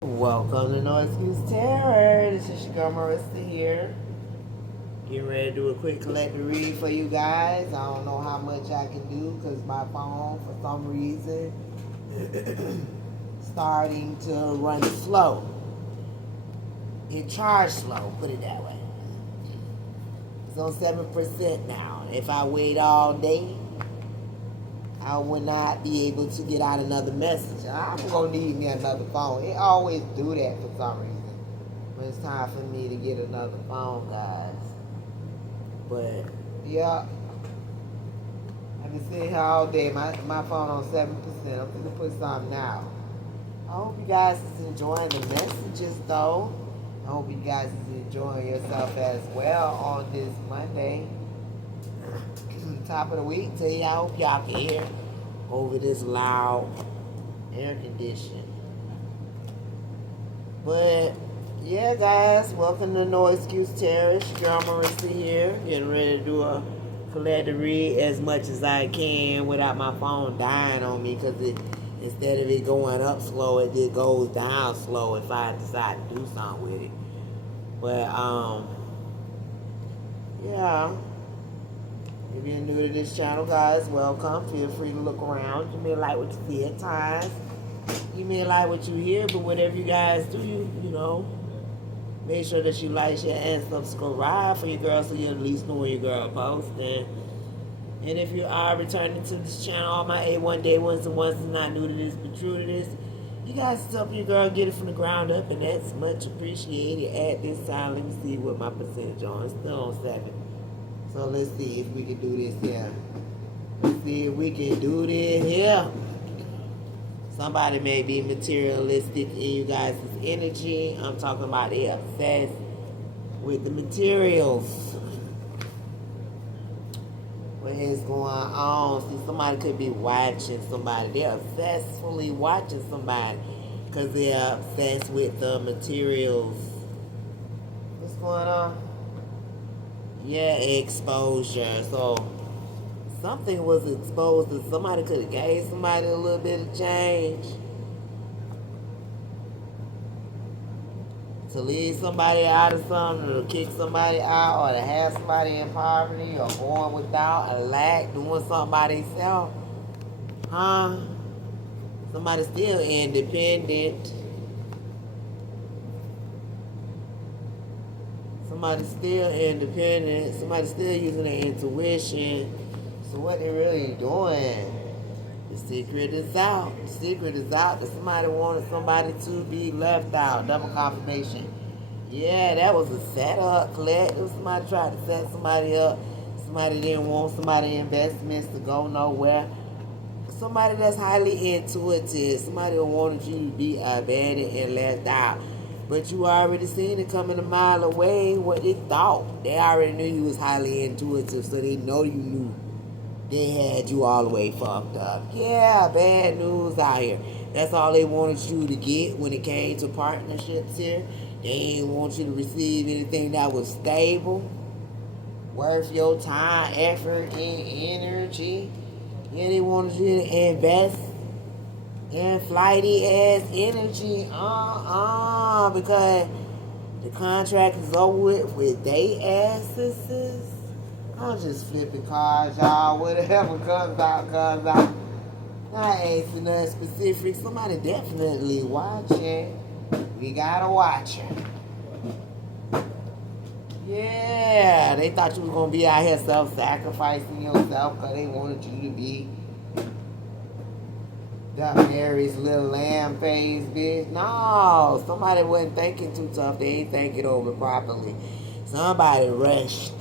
Welcome to No Excuse Terror. This is your girl Marissa here. Getting ready to do a quick collective read for you guys. I don't know how much I can do because my phone, for some reason, starting to run slow. It charged slow, put it that way. It's on 7% now. If I wait all day, I will not be able to get out another message. I'm going to need me another phone. It always do that for some reason. When it's time for me to get another phone, guys. But, yeah. I've been sitting here all day. My phone on 7%. I'm going to put something now. I hope you guys is enjoying the messages, though. I hope you guys is enjoying yourself as well on this Monday. Top of the week. Tell you, I hope y'all can hear over this loud air conditioning. But yeah, guys, welcome to No Excuse Terror. Girl Marissa here, getting ready to do a collective read as much as I can without my phone dying on me, because instead of it going up slow, it just goes down slow if I decide to do something with it. But yeah. If you're new to this channel, guys, welcome. Feel free to look around. You may like what you see at times. You may like what you hear, but whatever you guys do, you know, make sure that you like, share, and subscribe for your girl so you at least know when your girl posts. And if you are returning to this channel, all my A1 day ones and ones that's not new to this but true to this, you guys help your girl get it from the ground up, and that's much appreciated. At this time, let me see what my percentage on. It's still on 7. So let's see if we can do this here. Let's see if we can do this here. Somebody may be materialistic in you guys' energy. I'm talking about they obsessed with the materials. What is going on? See, somebody could be watching somebody. They're obsessively watching somebody because they're obsessed with the materials. What's going on? Yeah, exposure. So something was exposed that somebody could have gave somebody a little bit of change to leave somebody out of something, or to kick somebody out, or to have somebody in poverty, or going without, a lack, doing something by themselves. Huh? Somebody still independent. Somebody's still independent. Somebody's still using their intuition. So what they really doing? The secret is out. The secret is out that somebody wanted somebody to be left out. Double confirmation. Yeah, that was a setup, collective. Somebody tried to set somebody up. Somebody didn't want somebody investments to go nowhere. Somebody that's highly intuitive. Somebody who wanted you to be abandoned and left out. But you already seen it coming a mile away what they thought. They already knew you was highly intuitive, so they know you knew they had you all the way fucked up. Yeah, bad news out here. That's all they wanted you to get when it came to partnerships here. They didn't want you to receive anything that was stable, worth your time, effort, and energy. Yeah, they wanted you to invest and flighty ass energy, because the contract is over with they asses. I'm just flipping cards, y'all. Whatever comes out, comes out. Not asking nothing specific. Somebody definitely watching. We gotta watch it. Yeah, they thought you was gonna be out here self-sacrificing yourself because they wanted you to be that Mary's little lamb phase, bitch. No, somebody wasn't thinking too tough. They ain't thinking over properly. Somebody rushed.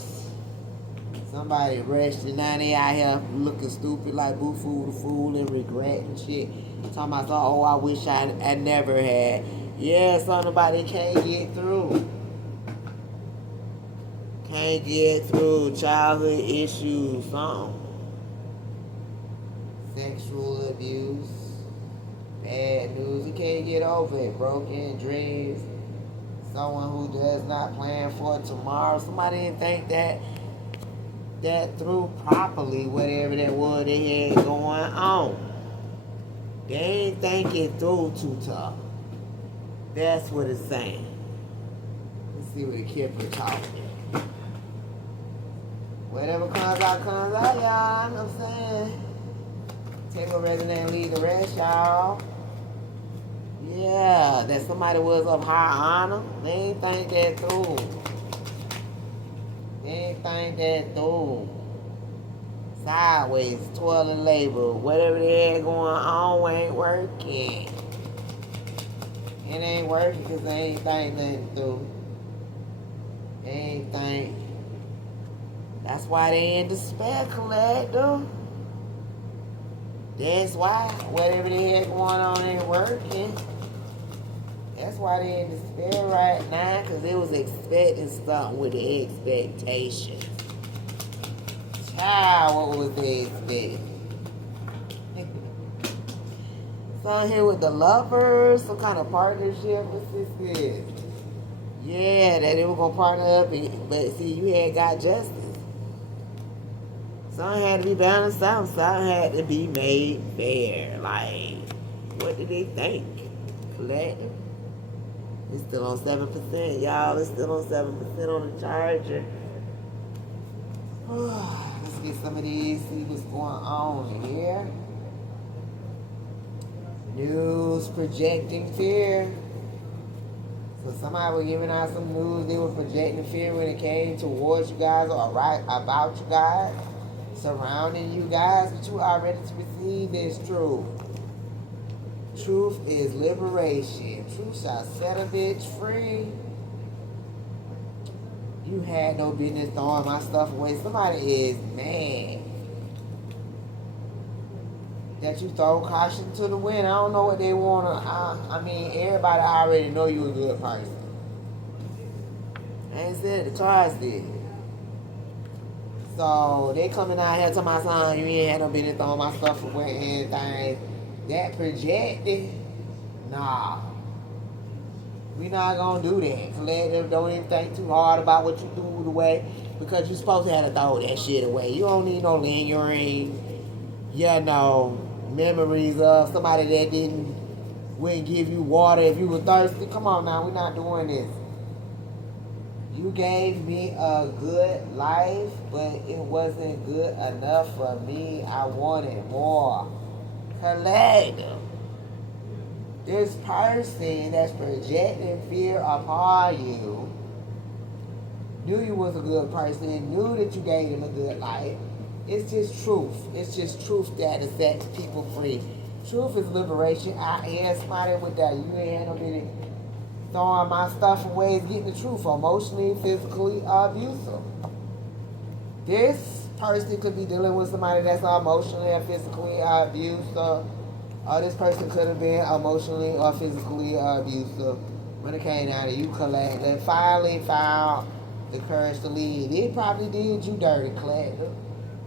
Somebody rushed, and now they out here looking stupid like Boo Fool the Fool and regret and shit. Talking about, oh, I wish I never had. Yeah, something about it can't get through. Can't get through. Childhood issues, something. Sexual abuse. Bad news, he can't get over it. Broken dreams. Someone who does not plan for tomorrow. Somebody didn't think that through properly, whatever that was they had going on. They ain't think it through too tough. That's what it's saying. Let's see what the Kipper taught me. Whatever comes out, y'all. You know what I'm saying? Take a resident and leave the rest, y'all. Yeah, that somebody was of high honor. They ain't think that through. They ain't think that through. Sideways, toilet labor, whatever they had going on ain't working. It ain't working because they ain't think nothing through. They ain't think. That's why they in despair, collector. That's why whatever they had going on ain't working. That's why they in despair right now, because they was expecting something with the expectations. Child, what was they expecting? So here with the lovers, some kind of partnership. What's this? Yeah, that they were going to partner up, but see, you had got justice. Something had to be balanced out. Something had to be made fair. Like, what did they think? Collective? It's still on 7%, y'all. It's still on 7% on the charger. Let's get some of these, see what's going on here. News projecting fear. So somebody was giving out some news. They were projecting fear when it came towards you guys or right about you guys, surrounding you guys. But you are ready to receive this truth. Truth is liberation. Truth shall set a bitch free. You had no business throwing my stuff away. Somebody is mad that you throw caution to the wind. I don't know what they want to. I mean, everybody already know you a good person. I ain't said the cards did. So they coming out here to my son, you ain't had no business throwing my stuff away and things. That projected, nah. We not gonna do that. Collective, don't even think too hard about what you do the way, because you supposed to have to throw that shit away. You don't need no lingering, memories of somebody that wouldn't give you water if you were thirsty. Come on now, we're not doing this. You gave me a good life, but it wasn't good enough for me. I wanted more. Collective. This person that's projecting fear upon you knew you was a good person, knew that you gave them a good life. It's just truth. It's just truth that sets people free. Truth is liberation. I had somebody with that. You ain't had no business throwing my stuff away. Is getting the truth. Emotionally, physically abusive. This person could be dealing with somebody that's emotionally and physically abusive. Or this person could have been emotionally or physically abusive when it came out of you, collective. Finally found the courage to leave. It probably did you dirty, collective.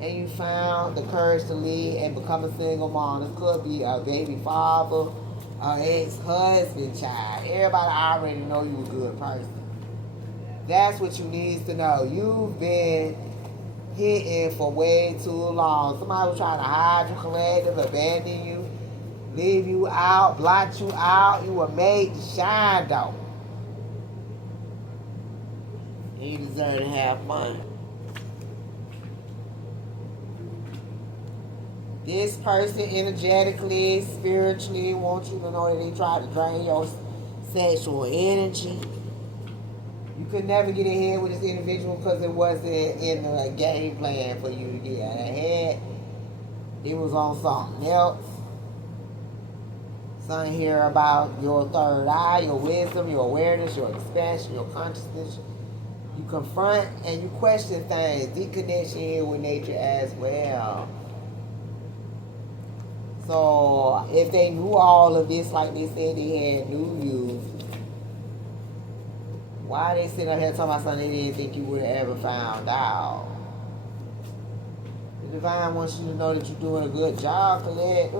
And you found the courage to leave and become a single mom. This could be a baby father, an ex-husband, child. Everybody already know you a good person. That's what you need to know. You've been hidden for way too long. Somebody was trying to hide you, collective, abandon you, leave you out, blot you out. You were made to shine, though. And you deserve to have fun. This person energetically, spiritually wants you to know that they tried to drain your sexual energy. You could never get ahead with this individual because it wasn't in the game plan for you to get ahead. It was on something else. Something here about your third eye, your wisdom, your awareness, your expansion, your consciousness. You confront and you question things. Deep connection here with nature as well. So if they knew all of this like they said they knew you, why they sitting up here talking about something they didn't think you would have ever found out? The divine wants you to know that you're doing a good job, Colette.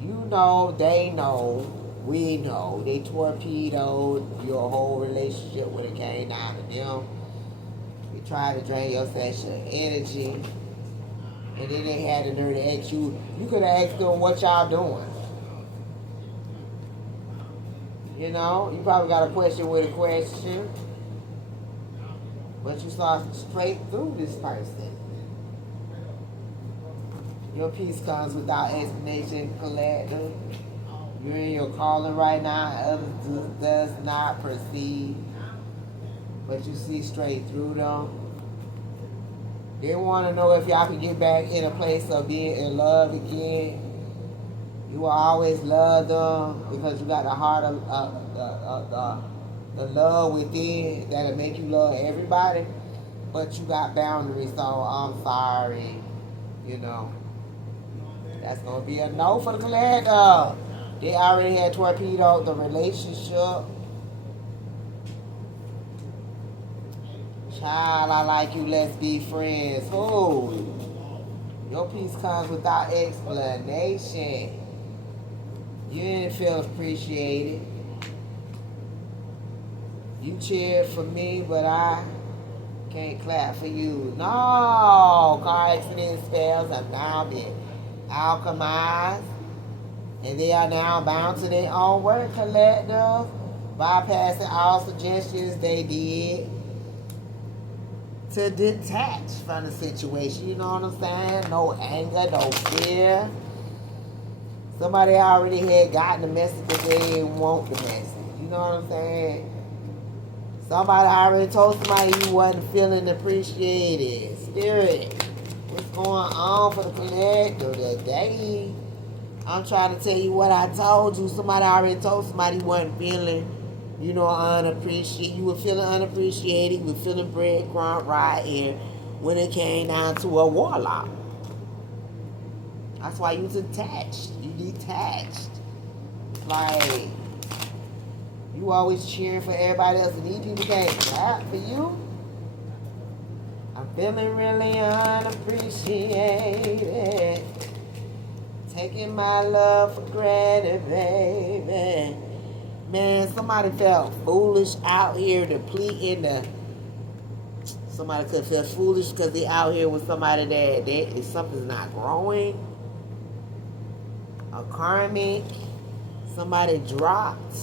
You know, they know, we know. They torpedoed your whole relationship when it came down to them. They tried to drain your sexual energy. And then they had the nerve to ask you. You could have asked them what y'all doing. You know, you probably got a question with a question, but you saw straight through this person. Your peace comes without explanation, collective. You're in your calling right now. Others does not perceive, but you see straight through them. They want to know if y'all can get back in a place of being in love again. You will always love them because you got the heart of the love within that'll make you love everybody. But you got boundaries, so I'm sorry. You know, that's gonna be a no for the collector. They already had torpedoed the relationship. Child, I like you, let's be friends. Who? Your peace comes without explanation. You didn't feel appreciated. You cheered for me, but I can't clap for you. No, car accident spells are now being alchemized, and they are now bound to their own work collective, bypassing all suggestions they did to detach from the situation. You know what I'm saying? No anger, no fear. Somebody already had gotten the message, but they didn't want the message. You know what I'm saying? Somebody already told somebody you wasn't feeling appreciated. Spirit, what's going on for the collective today? I'm trying to tell you what I told you. Somebody already told somebody you wasn't feeling, unappreciated. You were feeling unappreciated. You were feeling breadcrumb right here when it came down to a warlock. That's why you detached. You detached. Like, you always cheering for everybody else, and these people can't clap for you. I'm feeling really unappreciated. Taking my love for granted, baby. Man, somebody felt foolish out here depleting the. Somebody could feel foolish because they out here with somebody that something's not growing. A karmic. Somebody dropped.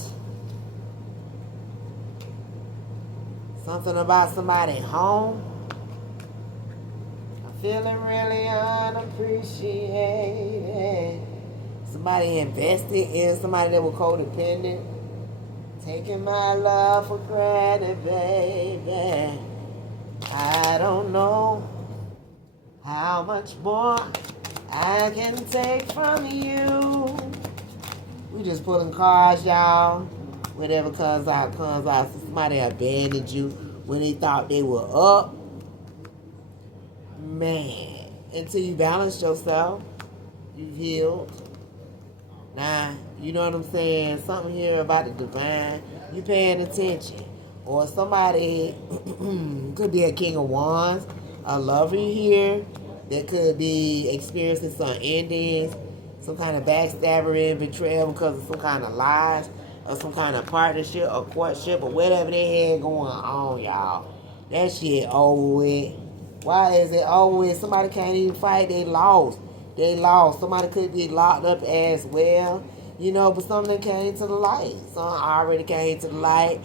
Something about somebody home. I'm feeling really unappreciated. Somebody invested in somebody that was codependent. Taking my love for granted, baby. I don't know how much more I can take from you. We just pulling cards, y'all. Whatever comes out, comes out. So somebody abandoned you when they thought they were up. Man, until you balance yourself, you healed. Now, you know what I'm saying? Something here about the divine, you paying attention. Or somebody could be a king of wands, a lover here that could be experiencing some endings, some kind of backstabber, betrayal because of some kind of lies, or some kind of partnership or courtship or whatever they had going on, y'all. That shit over with. Why is it over with? Somebody can't even fight. They lost. They lost. Somebody could be locked up as well. But something came to the light. Something already came to the light.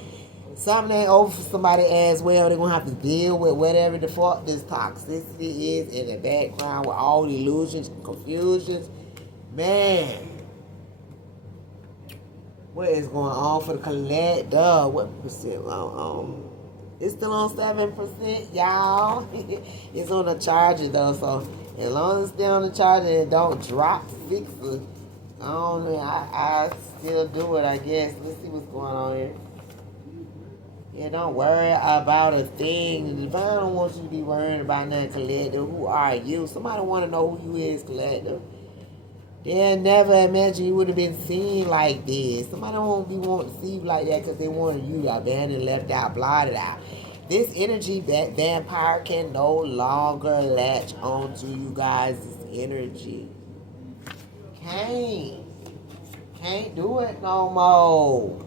Something ain't over for somebody as well. They're going to have to deal with whatever the fuck this toxicity is in the background with all the illusions, confusions. Man. What is going on for the collector? What percent? It's still on 7%, y'all. It's on the charger though, so as long as it's still on the charger and it don't drop 6, I don't know. I still do it, I guess. Let's see what's going on here. Yeah, don't worry about a thing. The divine don't want you to be worrying about nothing, collective. Who are you? Somebody want to know who you is, collective. They'll never imagine you would have been seen like this. Somebody won't be wanting to see you like that because they wanted you abandoned, left out, blotted out. This energy, that vampire can no longer latch onto you guys' energy. Can't do it no more.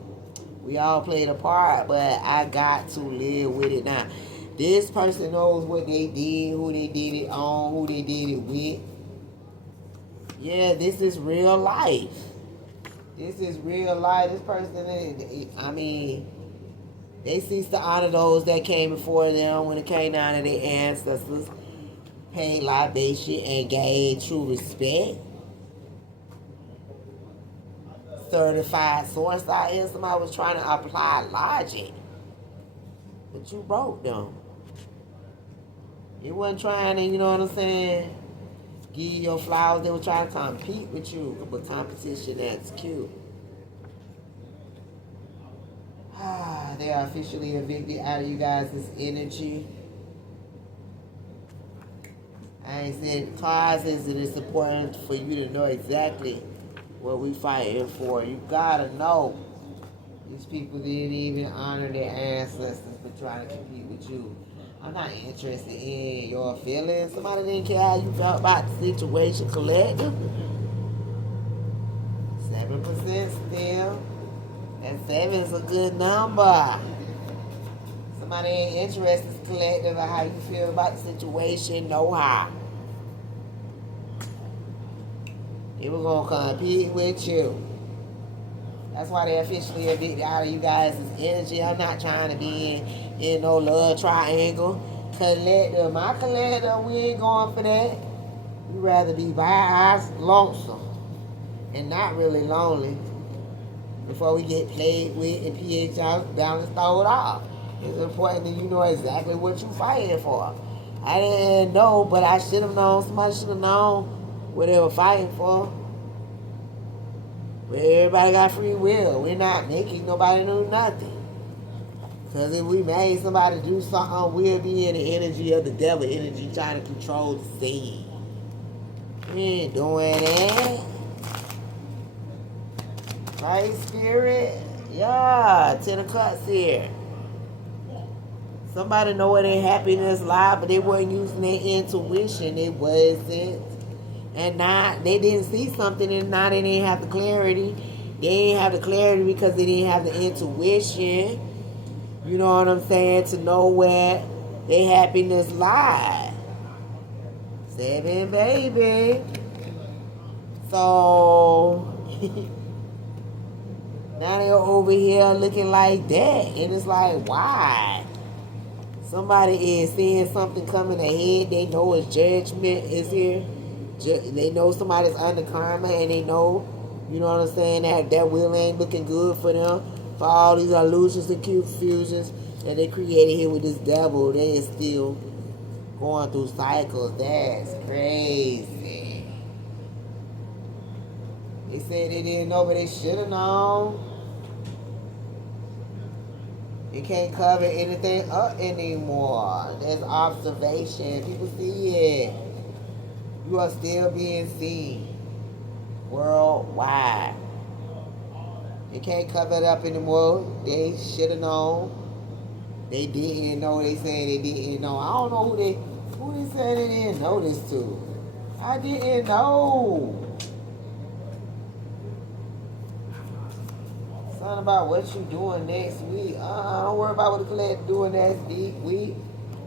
We all played a part, but I got to live with it now. This person knows what they did, who they did it on, who they did it with. Yeah, this is real life. This is real life. This person, I mean, they ceased to honor those that came before them when it came down to their ancestors, paid libation and gave true respect. Certified source out here, somebody was trying to apply logic, but you broke them. You wasn't trying to, you know what I'm saying, give you your flowers. They were trying to compete with you, but competition, that's cute. They are officially evicted out of you guys' energy. I ain't said causes, and it's important for you to know exactly what we fighting for. You gotta know these people didn't even honor their ancestors but trying to compete with you. I'm not interested in your feelings. Somebody didn't care how you felt about the situation collective. 7% still. And 7 is a good number. Somebody ain't interested collective in how you feel about the situation, no how. They were gonna compete with you. That's why they officially evicted out of you guys' energy. I'm not trying to be in no love triangle. Collective, my collective, we ain't going for that. We rather be by us lonesome and not really lonely before we get played with and pH out, balance thrown off. It's important that you know exactly what you're fighting for. I didn't know, but I should have known. Somebody should have known what they were fighting for. But everybody got free will. We're not making nobody do nothing. Because if we made somebody do something, we'll be in the energy of the devil energy trying to control the scene. We ain't doing that. Right, Spirit? Yeah, 10 of Cups here. Somebody know where their happiness lies, but they weren't using their intuition. It wasn't. And now they didn't see something, and now they didn't have the clarity. They didn't have the clarity because they didn't have the intuition. You know what I'm saying? To know where their happiness lies. 7, baby. So now they're over here looking like that. And it's like, why? Somebody is seeing something coming ahead. They know it's judgment is here. They know somebody's under karma, and they know, you know what I'm saying, that will ain't looking good for them. For all these illusions and confusions that they created here with this devil, they is still going through cycles. That's crazy. They said they didn't know, but they should have known. You can't cover anything up anymore. There's observation. People see it. You are still being seen worldwide. You can't cover it up anymore. They should have known. They didn't know. They saying they didn't know. I don't know who they said they didn't know this to. I didn't know. Something about what you doing next week. Don't worry about what the collective doing next week.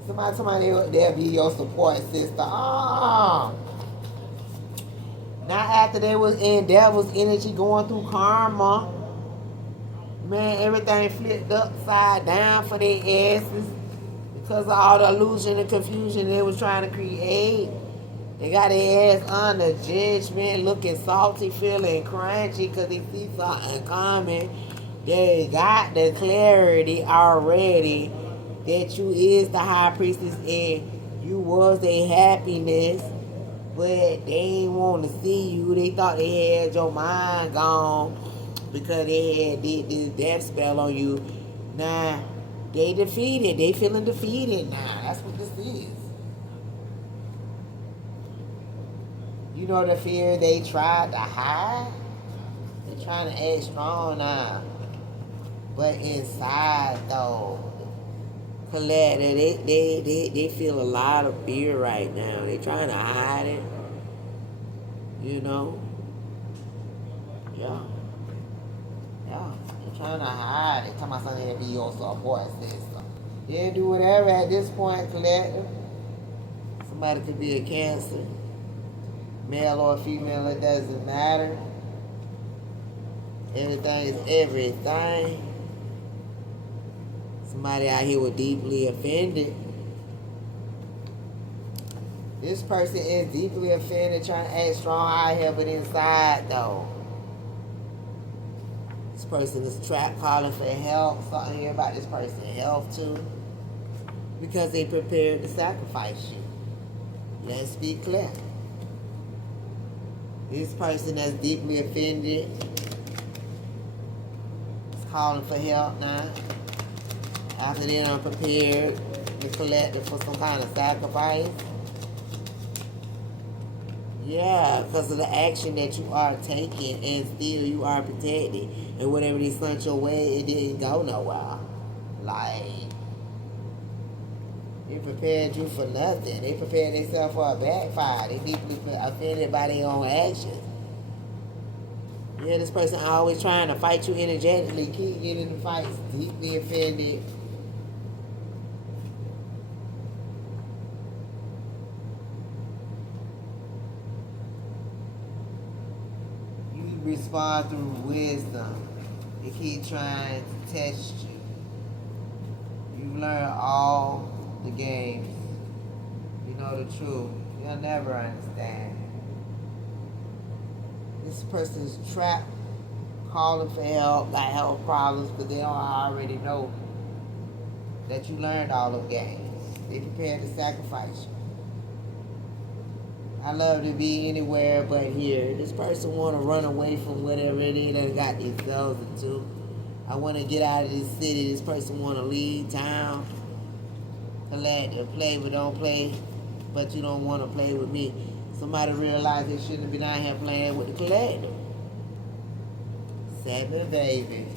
Somebody they'll be your support sister. Not after they was in devil's energy going through karma. Man, everything flipped upside down for their asses because of all the illusion and confusion they was trying to create. They got their ass under judgment, looking salty, feeling crunchy because they see something coming. They got the clarity already that you is the high priestess and you was their happiness. But they ain't want to see you. They thought they had your mind gone because they had did this death spell on you. Now, they defeated. They feeling defeated now. That's what this is. You know the fear they tried to hide? They're trying to act strong now. But inside, though, Coletta, they feel a lot of fear right now. They trying to hide it. You know? Yeah. Yeah. They're trying to hide it. Talking about something that be your support system. Yeah, do whatever at this point, Coletta. Somebody could be a Cancer. Male or female, it doesn't matter. Everything is everything. Somebody out here was deeply offended. This person is deeply offended, trying to act strong out here, but inside, though. This person is trapped, calling for help. Something here about this person's health, too. Because they prepared to sacrifice you. Let's be clear. This person that's deeply offended is calling for help now. After they're unprepared and collected for some kind of sacrifice. Yeah, because of the action that you are taking, and still you are protected. And whatever they sent your way, it didn't go nowhere. Like, they prepared you for nothing. They prepared themselves for a backfire. They deeply offended by their own actions. Yeah, this person always trying to fight you energetically, keep getting in fights, deeply offended. You respond through wisdom. They keep trying to test you. You learn all the games. You know the truth. You'll never understand. This person's trapped, calling for help, got health problems, but they don't already know that you learned all of games. They prepared to sacrifice you. I love to be anywhere but here. This person want to run away from whatever it is they got themselves into. I want to get out of this city. This person want to leave town. Collect and play, but don't play. But you don't want to play with me. Somebody realized they shouldn't have been out here playing with the collective. 7, baby.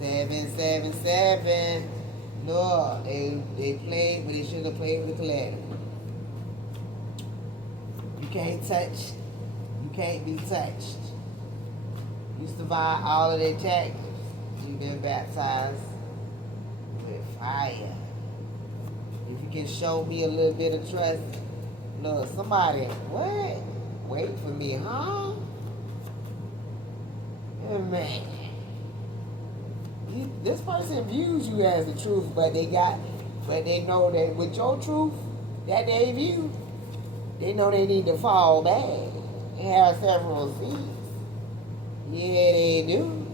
7, 7, 7. No, they played, but they shouldn't have played with the collective. You can't touch. You can't be touched. You survive all of their tactics. You've been baptized with fire. If you can show me a little bit of trust, look, somebody, what? Wait for me, huh? Man, this person views you as the truth, but they know that with your truth that they view, they know they need to fall back and have several seats. Yeah, they do.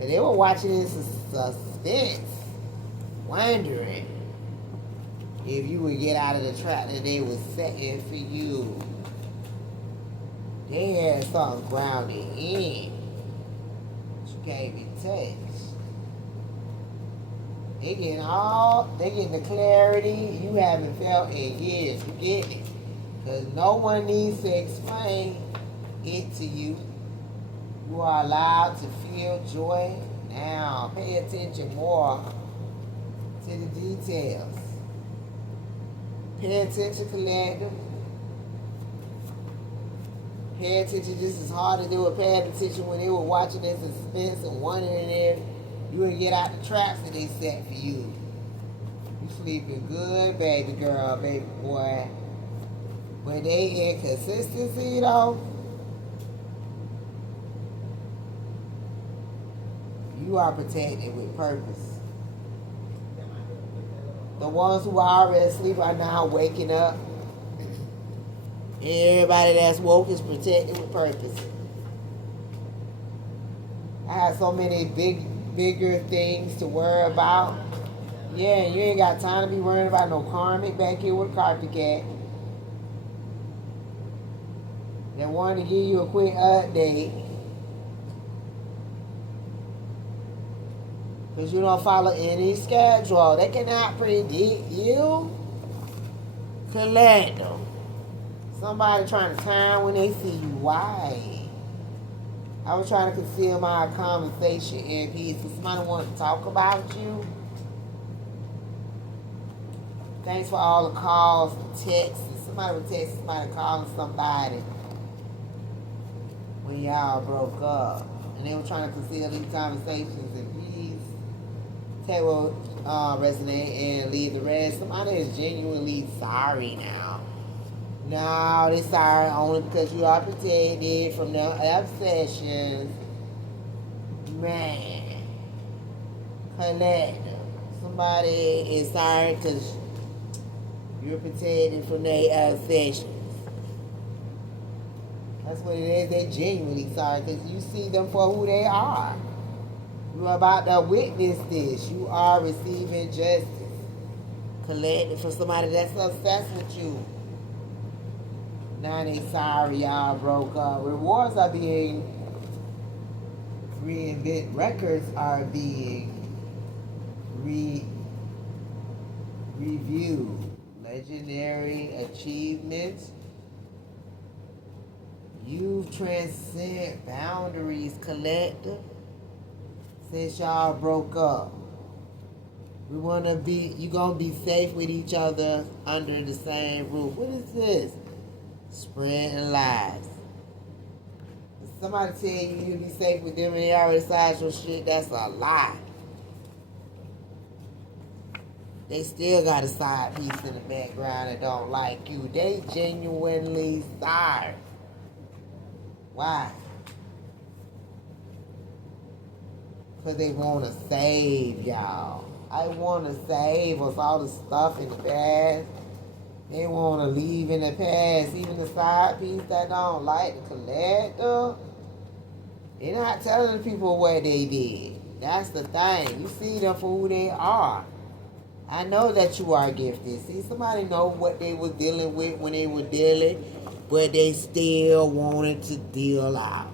And they were watching this in suspense, wondering if you would get out of the trap that they was setting for you. They had something grounded in. You can't be touched. They getting the clarity you haven't felt in years. You get it? Because no one needs to explain it to you. You are allowed to feel joy now. Pay attention more to the details. Pay attention, collective. Pay attention just as hard as they were paying attention when they were watching this suspense and wondering if you would get out the traps that they set for you. You sleeping good, baby girl, baby boy. But they inconsistency, though. You are protected with purpose. The ones who are already asleep are now waking up. Everybody that's woke is protected with purpose. I have so many bigger things to worry about. Yeah, you ain't got time to be worrying about no karmic back here with a copycat. They want to give you a quick update. Because you don't follow any schedule. They cannot predict you. Collect them. Somebody trying to time when they see you. Why? I was trying to conceal my conversation in peace. If somebody wants to talk about you, thanks for all the calls and texts. Somebody would text somebody calling somebody when y'all broke up. And they were trying to conceal these conversations in peace. Take what resonate and leave the rest. Somebody is genuinely sorry now. No, they sorry only because you are protected from their obsessions. Man, collect. Somebody is sorry because you're protected from their obsessions. That's what it is. They're genuinely sorry because you see them for who they are. You're about to witness this. You are receiving justice. Collected from somebody that's obsessed with you. Now they sorry y'all broke up. Rewards are being reinvented. Records are being reviewed. Legendary achievements. You've transcended boundaries, collective. Since y'all broke up, you gonna be safe with each other under the same roof. What is this? Spreading lies. If somebody tell you you'll be safe with them and they already decided your shit, that's a lie. They still got a side piece in the background that don't like you. They genuinely sorry. Why? Because they want to save y'all. I want to save us all the stuff in the past. They want to leave in the past. Even the side piece that don't like the collector. They're not telling the people what they did. That's the thing. You see them for who they are. I know that you are gifted. See, somebody know what they was dealing with when they were dealing, but they still wanted to deal out.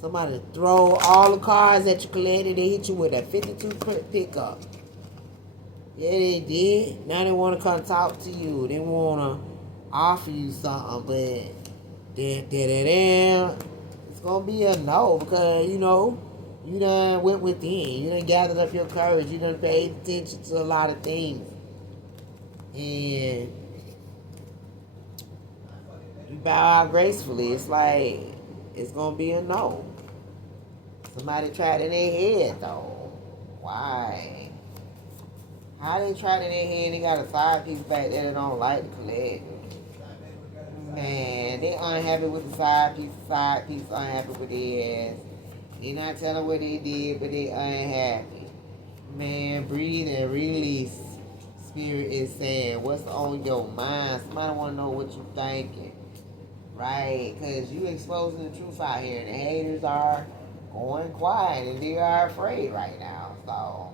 Somebody throw all the cards that you collected, they hit you with a 52 pickup. Yeah, they did. Now they want to come talk to you. They want to offer you something, but it's going to be a no because, you done went within. You done gathered up your courage. You done paid attention to a lot of things. And you bow out gracefully. It's like, it's going to be a no. Somebody tried in their head, though. Why? How they tried in their head and they got a side piece back there that don't like to collect? Man, they unhappy with the side piece unhappy with their ass. They not telling what they did, but they unhappy. Man, breathe and release. Spirit is saying, what's on your mind? Somebody want to know what you thinking. Right? Because you exposing the truth out here. And the haters are going quiet. And they are afraid right now. So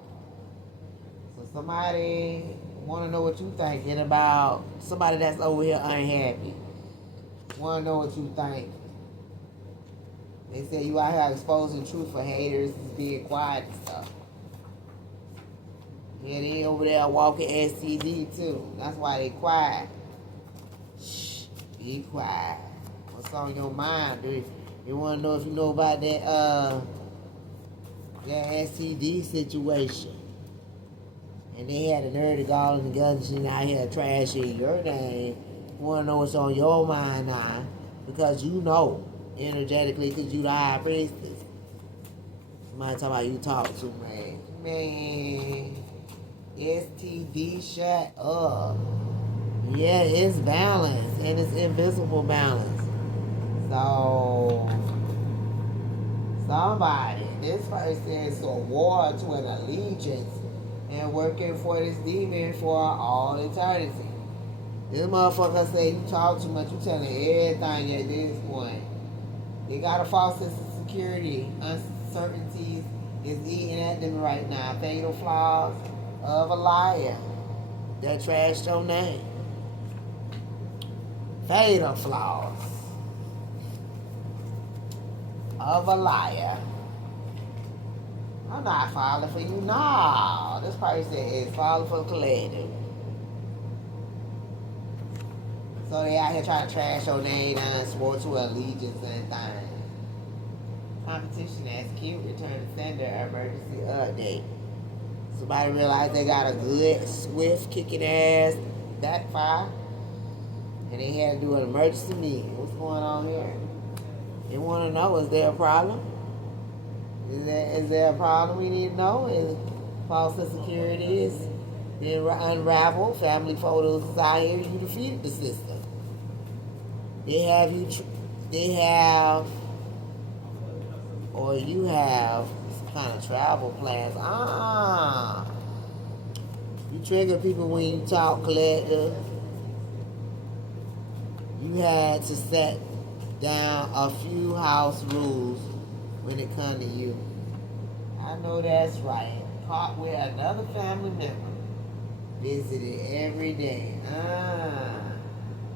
somebody want to know what you thinking about somebody that's over here unhappy. Want to know what you think. They say you out here exposing truth for haters is being quiet and stuff. Yeah, they over there walking STD too. That's why they quiet. Shh, be quiet. What's on your mind, dude? You want to know if you know about that STD situation. And they had a nerve to go all in the guns and out here trashing your name. You want to know what's on your mind now. Because you know, energetically, because you the high priestess. Somebody talking about you talk too much. Man, STD, shut up. Yeah, it's balance. And it's invisible balance. So, somebody, this person is a war to an allegiance. And working for this demon for all eternity. This motherfucker say you talk too much, you telling everything at this point. They got a false sense of security. Uncertainties is eating at them right now. Fatal flaws of a liar that trashed your name. Fatal flaws of a liar. I'm not falling for you. No. This person is falling for the collective. So they out here trying to trash your name and swore to allegiance and things. Competition execute, return to sender, emergency update. Somebody realized they got a good, swift, kicking ass backfire. And they had to do an emergency meeting. What's going on here? They want to know, is there a problem? Is there a problem we need to know? Is false security Then unravel. Family photos is out here. You defeated the system. They have you. They have, or you have some kind of travel plans. You trigger people when you talk collective. You had to set down a few house rules when it comes to you. I know that's right. Caught with another family member. Visited every day.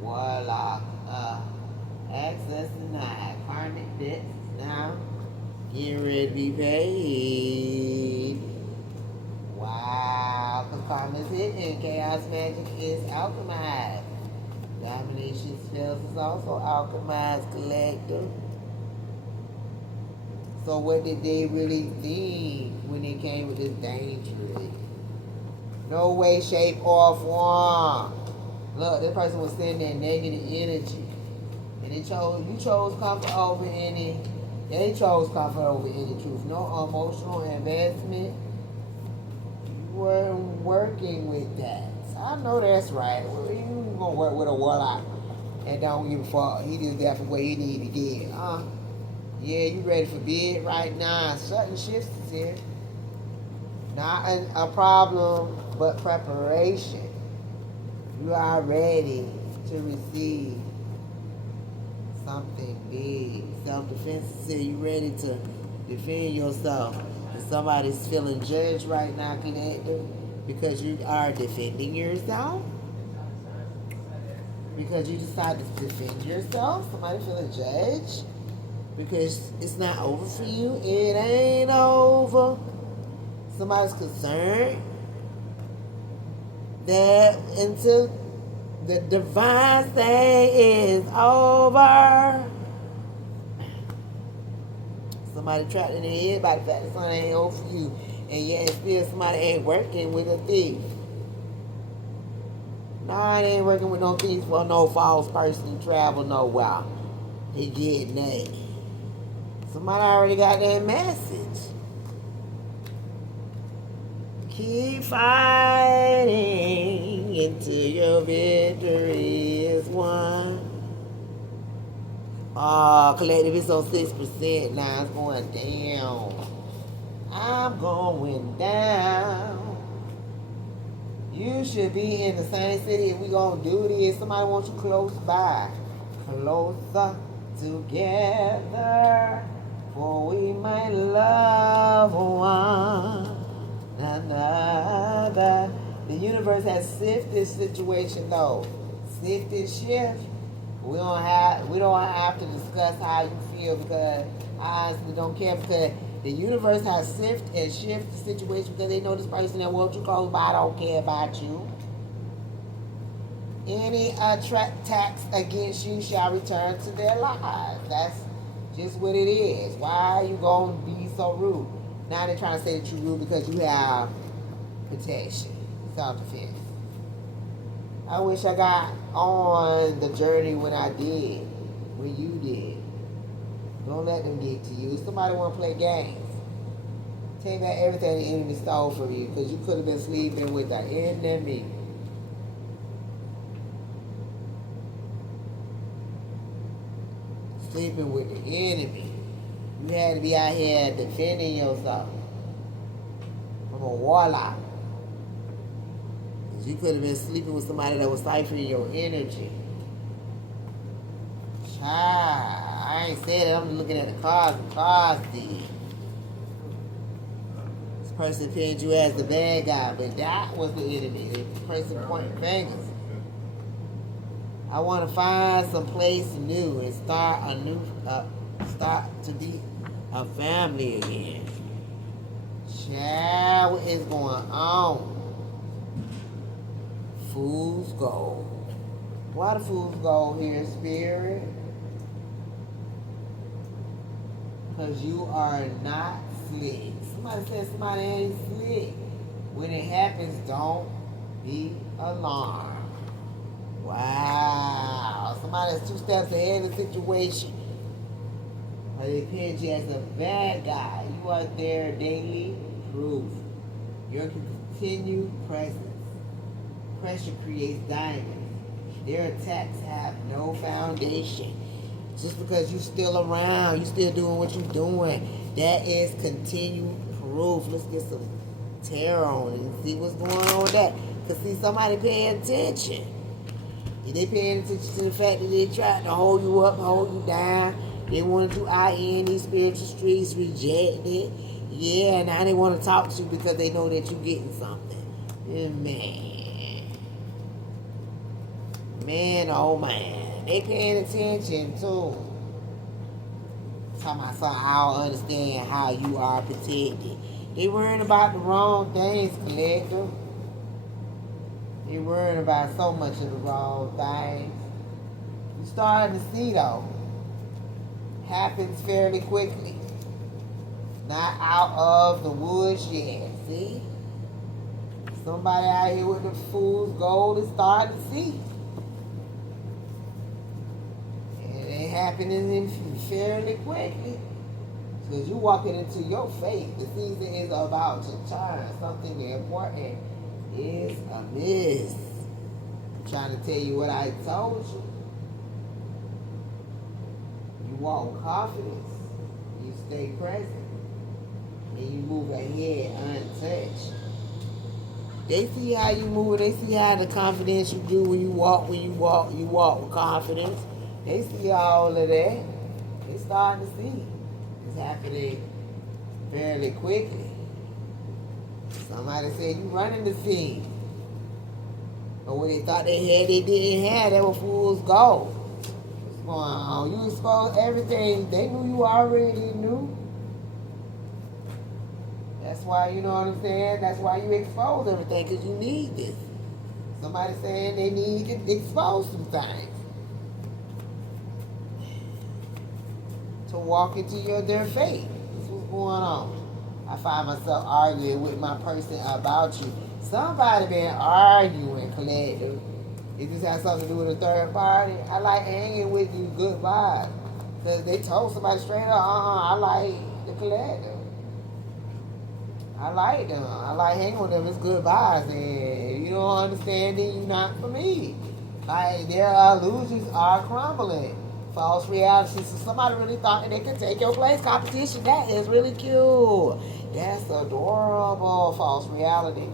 Warlock. Access denied. Karmic debts now. Getting ready to be paid. Wow. Because karma is hidden. Chaos magic is alchemized. Domination spells is also alchemized, collective. So what did they really think when they came with this dangerous? No way, shape, or form. Look, this person was sending that negative energy. And you chose comfort over any, they chose comfort over any truth. No emotional investment. You weren't working with that. So I know that's right. Well, you gonna work with a warlock and don't give a fuck. He just there for what he need to get. Yeah, you ready for bid right now. Certain shifts is here. Not a problem, but preparation. You are ready to receive something big. Self-defense is you ready to defend yourself. If somebody's feeling judged right now, collective, because you are defending yourself, because you decide to defend yourself, somebody feeling judged, because it's not over for you. It ain't over. Somebody's concerned that until the divine thing is over. Somebody trapped in their head by the fact that something ain't over for you. And yet still somebody ain't working with a thief. Nah, they ain't working with no thief for no false person travel nowhere. He getting that. Somebody already got that message. Keep fighting until your victory is won. Collective, it's on 6% now. It's going down. I'm going down. You should be in the same city if we gonna do this. Somebody wants you close by. Closer together, for we might love one another. The universe has sifted this situation though. Sifted shift. We don't have to discuss how you feel because I honestly don't care because the universe has sifted and shifted the situation because they know this person that wants you close by don't care about you. Any attacks against you shall return to their lives. That's just what it is. Why are you going to be so rude? Now they're trying to say that you're rude because you have protection, self-defense. I wish I got on the journey when I did, when you did. Don't let them get to you. Somebody want to play games. Take back everything the enemy stole from you because you could have been sleeping with the enemy. Sleeping with the enemy. You had to be out here defending yourself from a warlock. You could have been sleeping with somebody that was siphoning your energy. Child, I ain't saying that. I'm looking at the cards. The cards did. This person pinned you as the bad guy, but that was the enemy. The person pointing fingers. I want to find some place new and start to be a family again. Child, what is going on? Fool's gold. Why the fool's gold here, Spirit? Because you are not slick. Somebody said somebody ain't slick. When it happens, don't be alarmed. Wow. Somebody that's 2 steps ahead of the situation. Or they pinned you as a bad guy. You are their daily proof. Your continued presence Pressure creates diamonds. Their attacks have no foundation. Just because you still around, you still doing what you're doing, that is continued proof. Let's get some tarot on it and see what's going on with that. Because see, somebody paying attention. They paying attention to the fact that they tried to hold you up, hold you down. They wanted you out in these spiritual streets, reject it. Yeah, now they want to talk to you because they know that you're getting something. Man, oh man. They paying attention too. Talking about something, I don't understand how you are protected. They worrying about the wrong things, collector. They worrying about so much of the wrong things. You starting to see though. Happens fairly quickly. Not out of the woods yet. See? Somebody out here with the fool's gold is starting to see. And it happening fairly quickly. Because you walking into your fate. The season is about to turn. Something important is amiss. I'm trying to tell you what I told you. You walk with confidence. You stay present. And you move ahead untouched. They see how you move. They see how the confidence you do when you walk with confidence. They see all of that. They starting to see. It's happening fairly quickly. Somebody said you running the scene. But when they thought they had, they didn't have. That was fool's gold. What's going on? You exposed everything. They knew you already knew. That's why, you know what I'm saying? That's why you expose everything, because you need this. Somebody saying they need to expose some things. To walk into their fate. That's what's going on. I find myself arguing with my person about you. Somebody been arguing, collective. It just has something to do with a third party. I like hanging with you, good vibes. Because they told somebody straight up, I like the collective. I like them. I like hanging with them. It's good vibes. And you don't understand, then you're not for me. Like, their illusions are crumbling. False reality. So somebody really thought that they could take your place. Competition, that is really cute. That's adorable. False reality.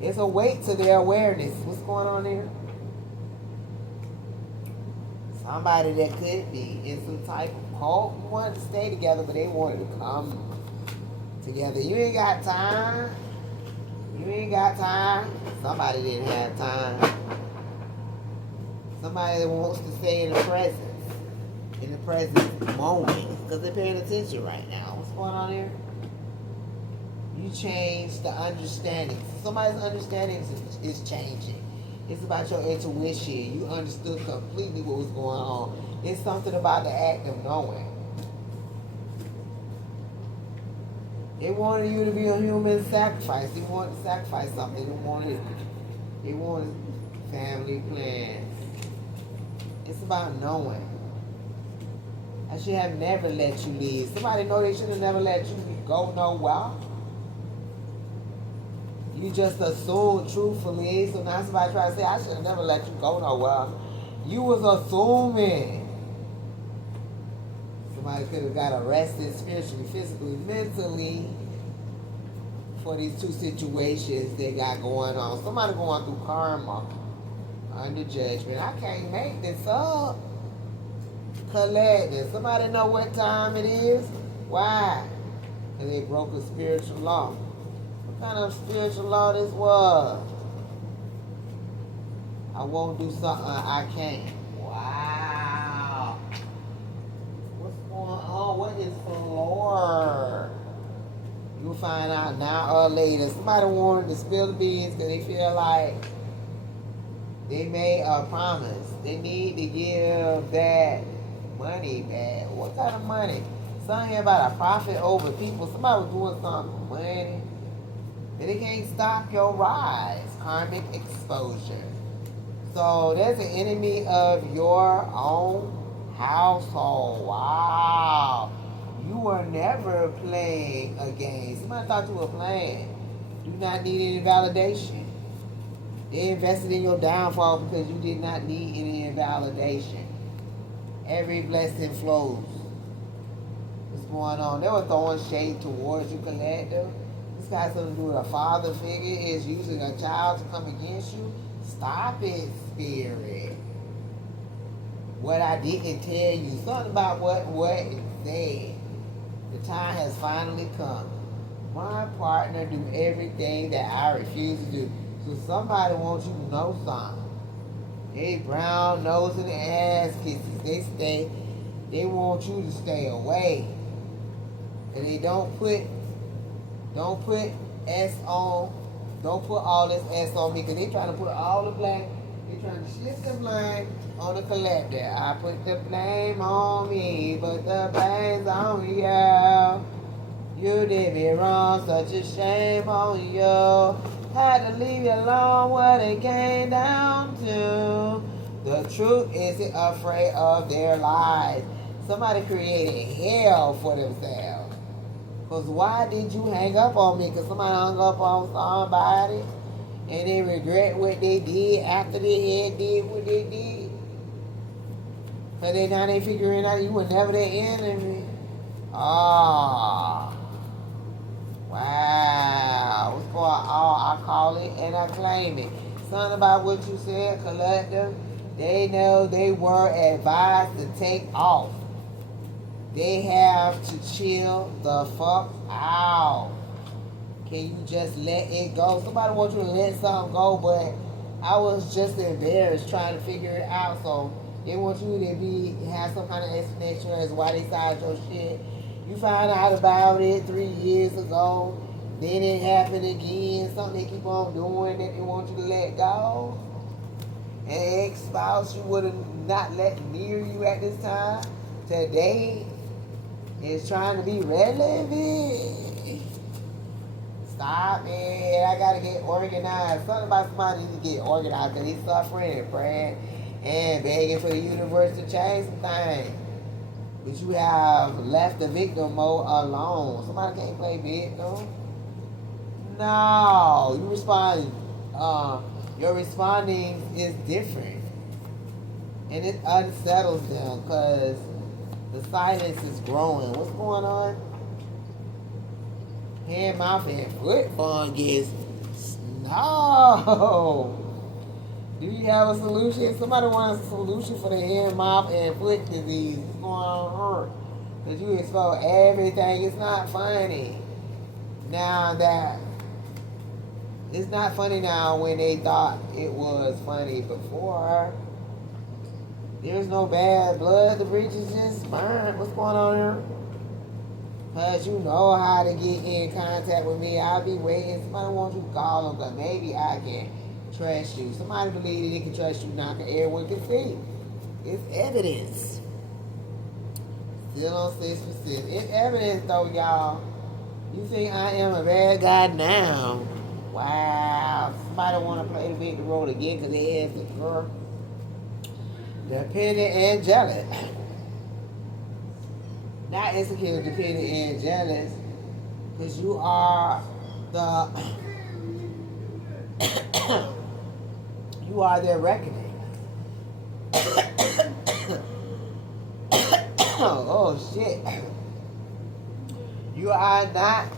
It's a weight to their awareness. What's going on there? Somebody that could be in some type of cult wanted to stay together, but they wanted to come together. You ain't got time. You ain't got time. Somebody didn't have time. Somebody that wants to stay in the present moment, because they're paying attention right now. What's going on here? You change the understanding. Somebody's understanding is changing. It's about your intuition. You understood completely what was going on. It's something about the act of knowing. They wanted you to be a human sacrifice. They wanted to sacrifice something. They wanted family plans. It's about knowing. I should have never let you leave. Somebody know they should have never let you go nowhere. You just assumed truthfully. So now somebody try to say, I should have never let you go nowhere. You was assuming. Somebody could have got arrested spiritually, physically, mentally for these two situations they got going on. Somebody going through karma under judgment. I can't make this up. Collective. Somebody know what time it is? Why? Because they broke a spiritual law. What kind of spiritual law this was? I won't do something I can't. Wow. What's going on? What is floor? You'll find out now or later. Somebody wanted to spill the beans because they feel like they made a promise. They need to give that money back. What kind of money? Something here about a profit over people. Somebody was doing something for money. But it can't stop your rise. Karmic exposure. So there's an enemy of your own household. Wow. You were never playing a game. Somebody thought you were playing. Do not need any validation. They invested in your downfall because you did not need any invalidation. Every blessing flows. What's going on? They were throwing shade towards you, collective. This got something to do with a father figure is using a child to come against you. Stop it, spirit. What I didn't tell you. Something about what it said. The time has finally come. My partner do everything that I refuse to do. So somebody wants you to know something. They brown nose and ass kisses. They want you to stay away. And they don't put S on, don't put all this S on me, because they trying to put all the blame, they trying to shift the blame on the collector. I put the blame on me, but the blame's on you. You did me wrong, such a shame on you. Had to leave you alone, what it came down to. The truth isn't afraid of their lies. Somebody created hell for themselves. Because why did you hang up on me? Because somebody hung up on somebody and they regret what they did after they had did what they did. Because now they figuring out you were never their enemy. Oh. Wow. What's going on? I call it and I claim it. Something about what you said, collective. They know they were advised to take off. They have to chill the fuck out. Can you just let it go? Somebody wants you to let something go, but I was just embarrassed trying to figure it out. So they want you to have some kind of explanation as why they signed your shit. You found out about it 3 years ago. Then it happened again. Something they keep on doing that they want you to let go. An ex-spouse you would have not let near you at this time. Today is trying to be relevant. Stop it. I gotta get organized. Something about somebody needs to get organized because he's suffering and praying and begging for the universe to change some things. But you have left the victim mode alone. Somebody can't play victim. No. You respond. Your responding is different. And it unsettles them because the silence is growing. What's going on? Hand, mouth, and foot fungus. No. Do you have a solution? Somebody wants a solution for the hand, mouth, and foot disease. What's going on? Because you expose everything. It's not funny. Now that it's not funny now when they thought it was funny before. There's no bad blood. The bridge is just burned. What's going on here? Because you know how to get in contact with me. I'll be waiting. Somebody wants you to call them, but maybe I can trust you. Somebody believe that they can trust you now because everyone can see. It's evidence. Still on 6%. It's evidence though, y'all. You think I am a bad guy now? Wow. Somebody want to play the victim role again because they asked it for dependent and jealous. Not insecure, dependent and jealous. Because you are you are their reckoning. Oh shit. You are not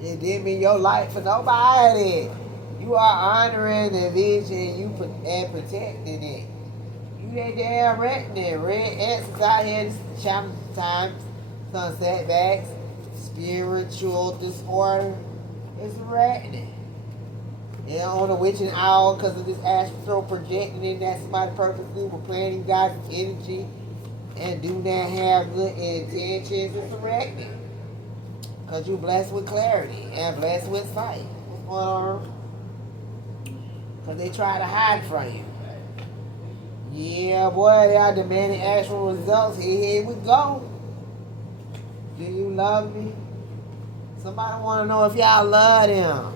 dimming your light for nobody. You are honoring the vision and protecting it. You that damn reckoning. Red X's out here challenging times, some setbacks, spiritual disorder. It's reckoning. And on the witching owl because of this astral projecting in that somebody purposely was planning God's energy and do not have good intentions. It's a reckoning. Because you're blessed with clarity and blessed with sight. What's going on? Because they try to hide from you. Yeah, boy, they are demanding actual results. Here we go. Do you love me? Somebody want to know if y'all love them.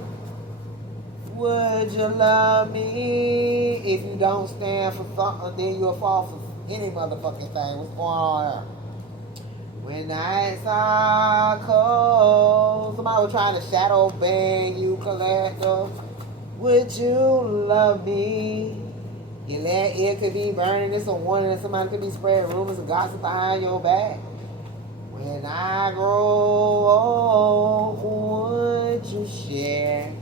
Would you love me? If you don't stand for something, then you'll fall for any motherfucking thing. What's going on here? When nights are cold. Somebody was trying to shadow ban you, collector. Would you love me? Your left ear could be burning. It's a warning that somebody could be spreading rumors and gossip behind your back. When I grow old, would you share?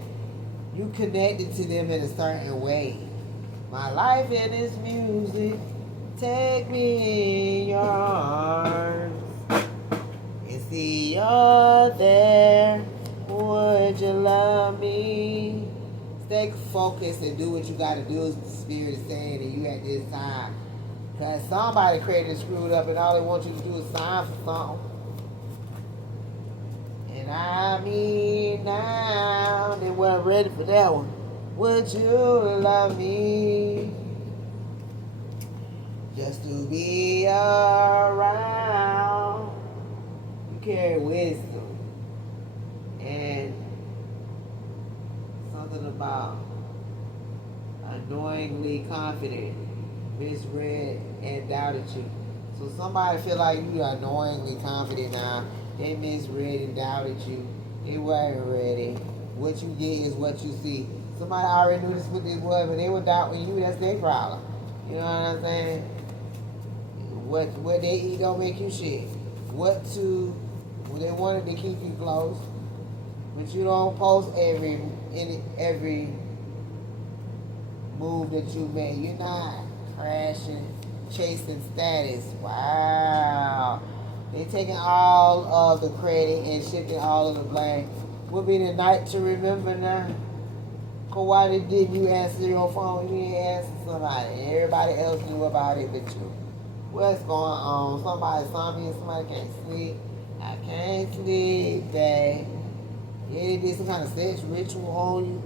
You connected to them in a certain way. My life in this music. Take me in your arms and see you're there. Would you love me? Stay focused and do what you got to do, as the Spirit is saying to you at this time. Because somebody created screwed up and all they want you to do is sign for something. And I mean now, they weren't ready for that one. Would you love me? Just to be around. You carry wisdom. And something about annoyingly confident, misread, and doubted you. So somebody feel like you are annoyingly confident now. They misread and doubted you. They weren't ready. What you get is what you see. Somebody already knew this what this was, but they were doubting you. That's their problem. You know what I'm saying? What they eat don't make you shit. They wanted to keep you close, but you don't post every move that you make. You're not crashing, chasing status. Wow. They taking all of the credit and shifting all of the blame. Will be the night to remember now. Cause why didn't you answer your phone? You didn't answer somebody. Everybody else knew about it but you. What's going on? Somebody saw me and somebody can't sleep. I can't sleep, babe. Yeah, they did some kind of sex ritual on you.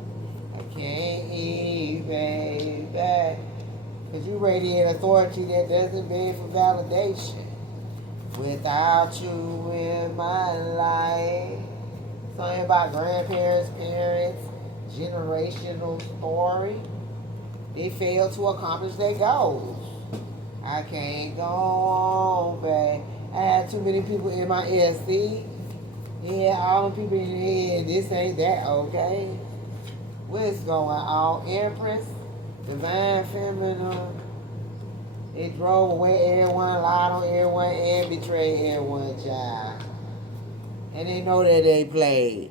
I can't eat, baby. Because you radiate authority that doesn't beg for validation. Without you in my life. Something about grandparents, parents, generational story. They failed to accomplish their goals. I can't go on, babe. I had too many people in my ear. See? Yeah, all the people in the head. This ain't that, okay? What's going on? Empress, Divine Feminine. It drove away everyone, lied on everyone, and betrayed everyone, child. And they know that they played.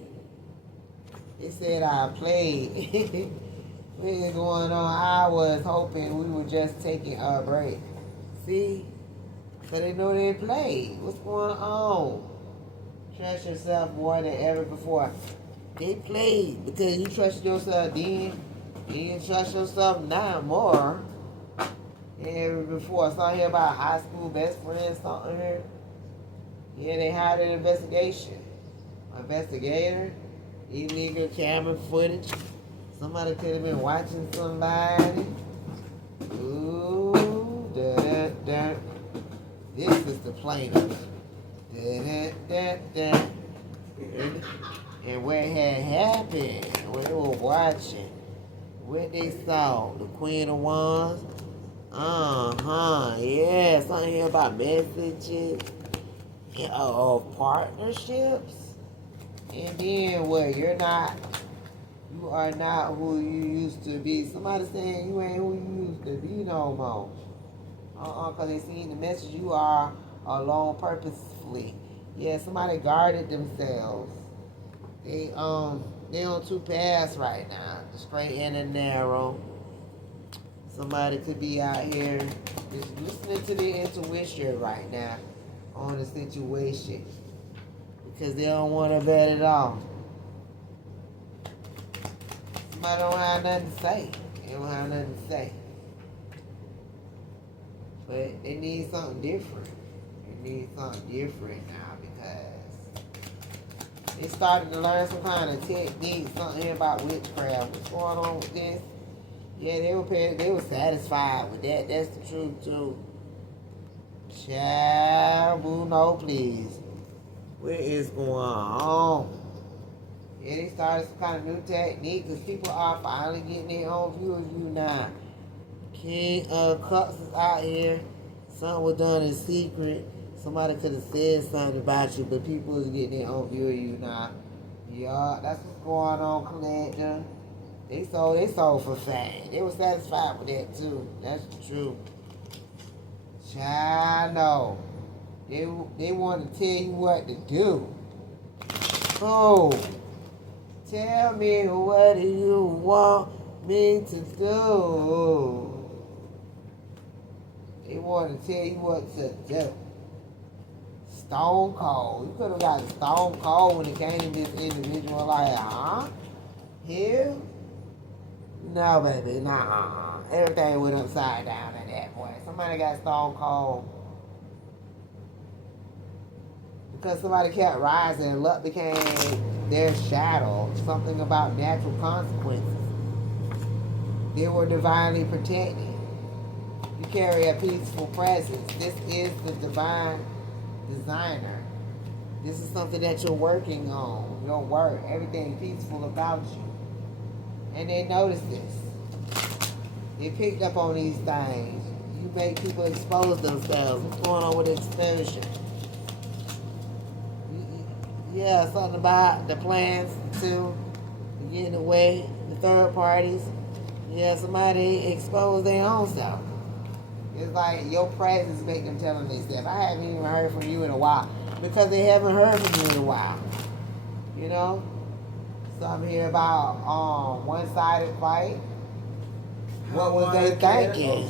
They said I played. What is going on? I was hoping we were just taking a break. See? So they know they played. What's going on? Trust yourself more than ever before. They played because you trusted yourself then, and you trust yourself now more than ever before. Something here about high school best friends, something here. Yeah, they had an investigation. Investigator, illegal camera footage. Somebody could have been watching somebody. Ooh, da-da-da. This is the plaintiff. Da-da-da-da. And what had happened, what they were watching, what they saw, the Queen of Wands. Yeah, something here about messages, of partnerships. And then what, you are not who you used to be. Somebody saying you ain't who you used to be no more. Because they seen the message you are alone purposefully. Yeah, somebody guarded themselves. They on two paths right now, the straight and the narrow. Somebody could be out here just listening to their intuition right now on the situation because they don't want to bet it off. Somebody don't have nothing to say. They don't have nothing to say. But they need something different. They need something different now because they started to learn some kind of technique, something here about witchcraft. What's going on with this? Yeah, they were satisfied with that. That's the truth too. Child, boo, no, please. What is going on? Yeah, they started some kind of new technique because people are finally getting their own view of you now. King of Cups is out here. Something was done in secret. Somebody could have said something about you, but people is getting their own view of you now. Yeah, that's what's going on, collector. They sold for fame. They were satisfied with that too. That's the truth. Child, no. They want to tell you what to do. Oh, tell me what do you want me to do? They want to tell you what to do. Stone Cold. You could have got Stone Cold when it came to this individual. Like, huh? Here? No, baby, nah. Everything went upside down at that point. Somebody got Stone Cold because somebody kept rising and luck became their shadow. Something about natural consequences. They were divinely protected. You carry a peaceful presence. This is the divine designer. This is something that you're working on. Your work. Everything peaceful about you. And they noticed this. They picked up on these things. You make people expose themselves. What's going on with exposure? Yeah, something about the plans to get away, the third parties. Yeah, somebody exposed their own self. It's like your presence make them tell them themselves. I haven't even heard from you in a while. Because they haven't heard from you in a while. You know? Something here about one-sided fight. What was they thinking?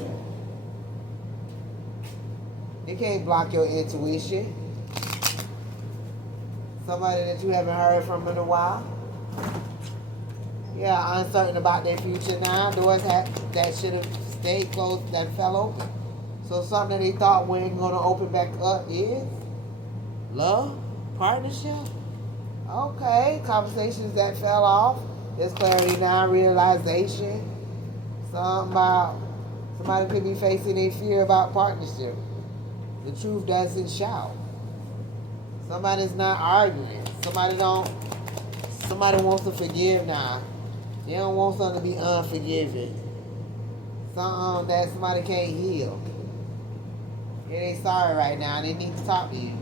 They can't block your intuition. Somebody that you haven't heard from in a while. Yeah, uncertain about their future now. Doors that should have stayed closed, that fell open. So something that they thought wasn't going to open back up is love, partnership. Okay, conversations that fell off. There's clarity now, realization. Something about somebody could be facing a fear about partnership. The truth doesn't shout. Somebody's not arguing. Somebody wants to forgive now. They don't want something to be unforgiving. Something that somebody can't heal. Yeah, they sorry right now. They need to talk to you.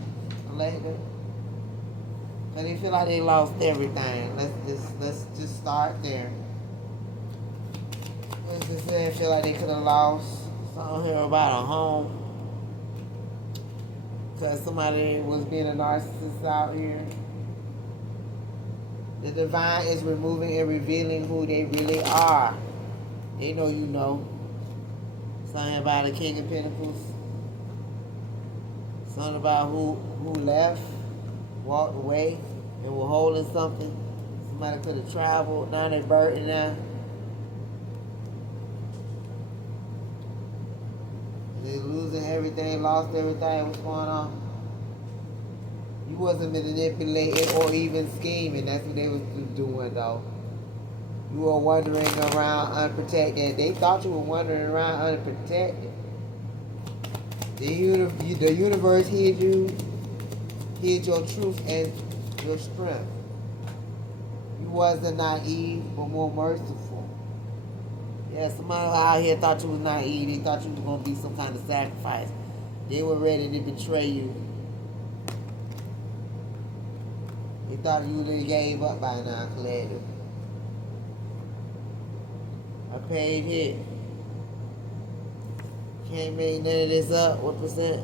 Later. But they feel like they lost everything. Let's just start there. Let's just say they feel like they could have lost something here about a home. Because somebody was being a narcissist out here. The divine is removing and revealing who they really are. They know you know. Something about the King of Pentacles. Something about who left, walked away, and were holding something. Somebody could have traveled. Now they're burdened now. They're losing everything, lost everything. What's going on? You wasn't manipulating or even scheming. That's what they was doing, though. You were wandering around unprotected. They thought you were wandering around unprotected. The universe hid your truth and your strength. You wasn't naive, but more merciful. Yeah, somebody out here thought you was naive. They thought you was going to be some kind of sacrifice. They were ready to betray you. They thought you would have gave up by now, collective. I paid hit. Can't make none of this up. What percent?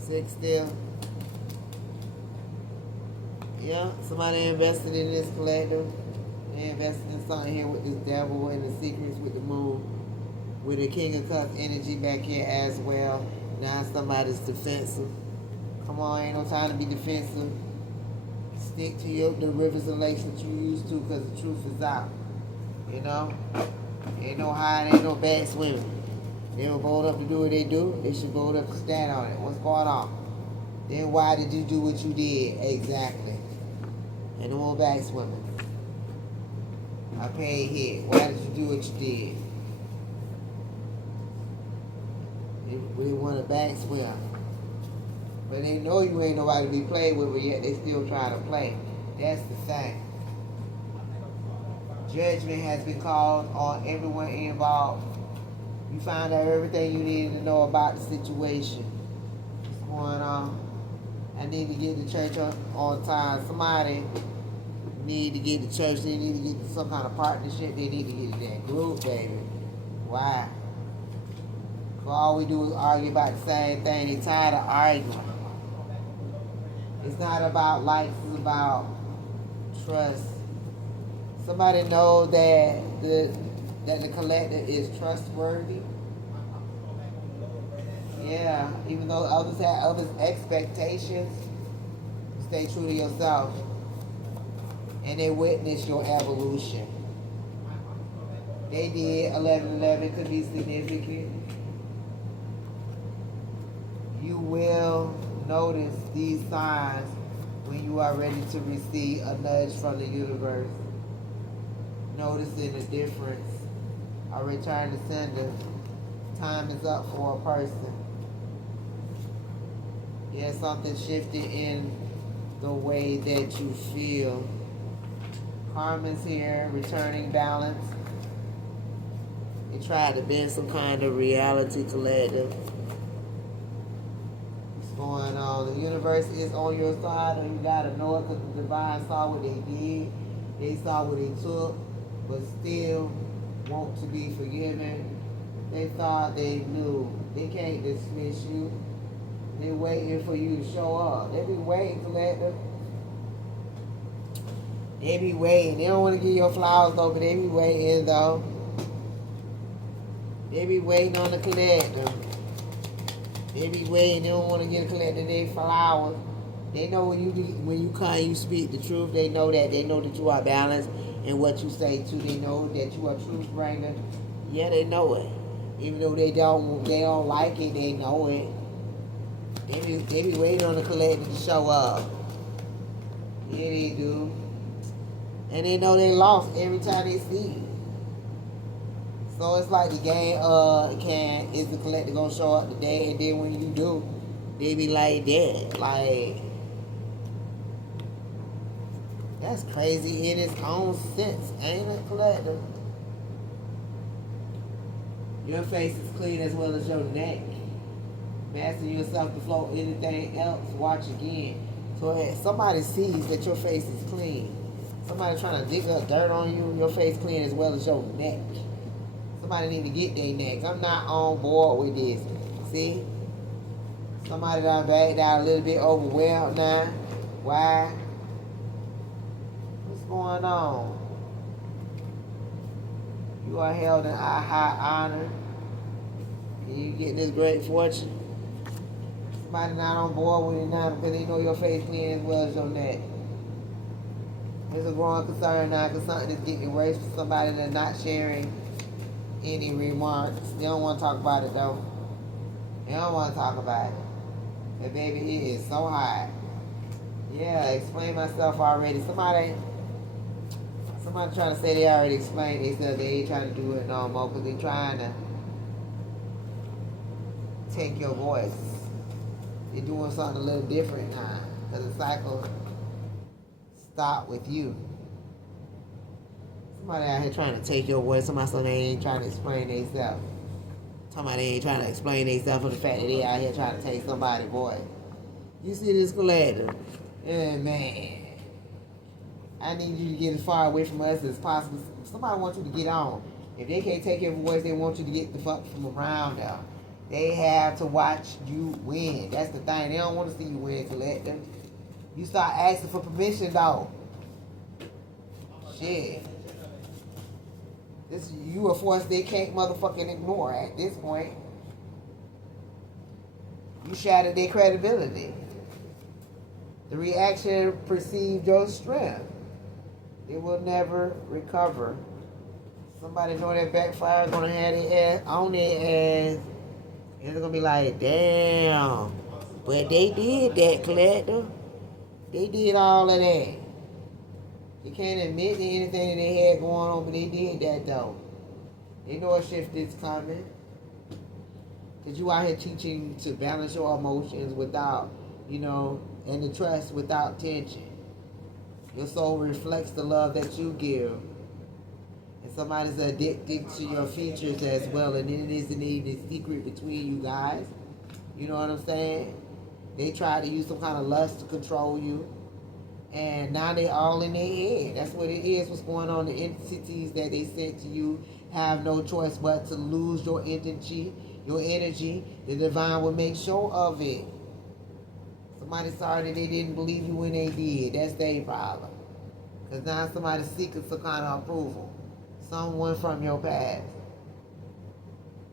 6 still. Yeah, somebody invested in this collective. They invested in something here with this devil and the secrets with the moon. With the King of Cups energy back here as well. Now somebody's defensive. Come on, ain't no time to be defensive. Stick to the rivers and lakes that you used to, because the truth is out. You know? Ain't no hiding, ain't no bad swimming. They were bold enough to do what they do. They should bold enough to stand on it. What's going on? Then why did you do what you did? Exactly. And no more back swimming. I paid hit. Why did you do what you did? They want to back swim. But they know you ain't nobody to be played with, but yet they still trying to play. That's the thing. Judgment has been called on everyone involved. You found out everything you needed to know about the situation. What's going on? I need to get to church on time. Somebody need to get to church, they need to get to some kind of partnership, they need to get in that group, baby. Why? Because all we do is argue about the same thing. They tired of arguing. It's not about likes, it's about trust. Somebody know that the collective is trustworthy. Yeah, even though others have others' expectations, stay true to yourself. And they witness your evolution. They did 11:11 could be significant. You will notice these signs when you are ready to receive a nudge from the universe. Noticing the difference. A return to sender. Time is up for a person. Yeah, something shifted in the way that you feel. Karma's here, returning balance. They tried to bend some kind of reality collective. What's going on? The universe is on your side, or you gotta know it because the divine saw what they did. They saw what they took, but still want to be forgiven. They thought they knew. They can't dismiss you. They waiting for you to show up. They be waiting, collective. They be waiting. They don't want to give your flowers though, but they be waiting though. They be waiting on the collector. They be waiting. They don't want to get a collector their flowers. They know when you come, you speak the truth. They know that. They know that you are balanced in what you say too. They know that you are truth bringer. Yeah, they know it. Even though they don't like it, they know it. They be waiting on the collector to show up. Yeah, they do. And they know they lost every time they see you. So it's like the game is the collector gonna show up today, and then when you do, they be like that. Like, that's crazy in its own sense, ain't it, collector? Your face is clean as well as your neck. Master yourself to float anything else, watch again. So if somebody sees that your face is clean, somebody trying to dig up dirt on you, your face clean as well as your neck. Somebody need to get their necks. I'm not on board with this. See? Somebody done backed out a little bit overwhelmed now. Why? What's going on? You are held in high honor. And you getting this great fortune. Somebody not on board with it now because they know your face clean as well as your neck. There's a growing concern now because something is getting worse for somebody that's not sharing any remarks. They don't want to talk about it though. They don't want to talk about it. And baby, it is so hot. Yeah, explain myself already. Somebody trying to say they already explained themselves. They ain't trying to do it no more because they trying to take your voice. They're doing something a little different now because the cycle stopped with you. Somebody out here trying to take your voice. Somebody saying they ain't trying to explain themselves. Somebody ain't trying to explain themselves for the fact that they out here trying to take somebody's voice. You see this collector? Yeah, man. I need you to get as far away from us as possible. Somebody wants you to get on. If they can't take your voice, they want you to get the fuck from around them. They have to watch you win. That's the thing. They don't want to see you win, collector. You start asking for permission, though. Shit. You a force they can't motherfucking ignore at this point. You shattered their credibility. The reaction perceived your strength. It will never recover. Somebody know that backfire gonna have their ass on their ass. And it's gonna be like, damn. But they did that, collector. They did all of that. They can't admit to anything that they had going on, but they did that though. They know a shift is coming. Cause you out here teaching to balance your emotions without, and the trust without tension. Your soul reflects the love that you give. And somebody's addicted to your features as well, and it isn't even a secret between you guys. You know what I'm saying? They try to use some kind of lust to control you. And now they all in their head. That's what it is. What's going on? The entities that they sent to you have no choice but to lose your energy. Your energy. The divine will make sure of it. Somebody sorry that they didn't believe you when they did. That's their problem. Because now somebody's seeking some kind of approval. Someone from your past.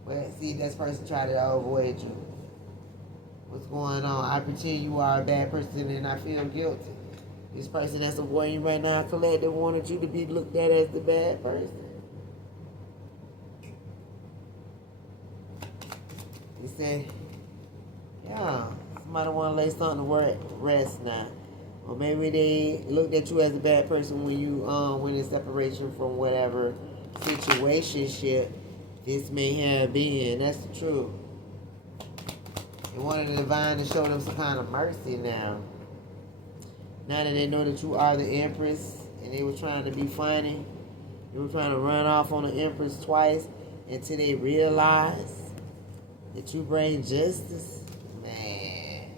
But see, this person tried to avoid you. What's going on? I pretend you are a bad person and I feel guilty. This person that's avoiding you right now, collective, wanted you to be looked at as the bad person. You say, yeah, somebody want to lay something to rest now. Or maybe they looked at you as a bad person when you went in separation from whatever situationship this may have been. That's the truth. They wanted the divine to show them some kind of mercy now. Now that they know that you are the Empress and they were trying to be funny, they were trying to run off on the Empress twice until they realize that you bring justice, man.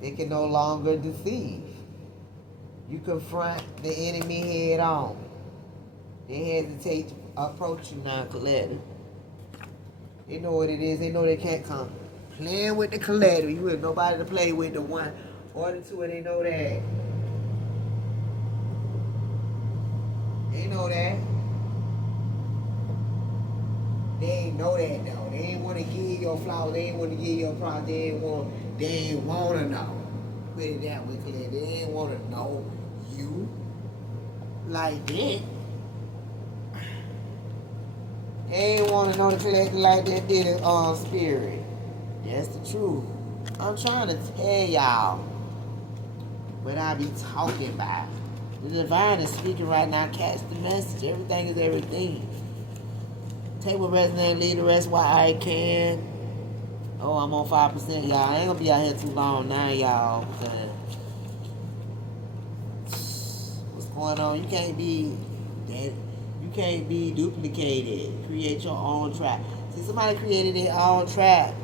They can no longer deceive. You confront the enemy head on. They hesitate to approach you now, collective. They know what it is. They know they can't come playing with the collective. You have nobody to play with, the one or the two, and they know that. They know that. They ain't know that though. They ain't want to give you your flowers. They ain't want to give you your props. They ain't want to know. Put it that way, clear. They ain't want to know you like that. They ain't want to know the collective like that did it on spirit. That's the truth. I'm trying to tell y'all what I be talking about. The divine is speaking right now. Catch the message. Everything is everything. Take what resonate, leave the rest while I can. Oh, I'm on 5%, y'all. I ain't gonna be out here too long now, y'all. What's going on? You can't be that. You can't be duplicated. Create your own trap. See, somebody created their own trap.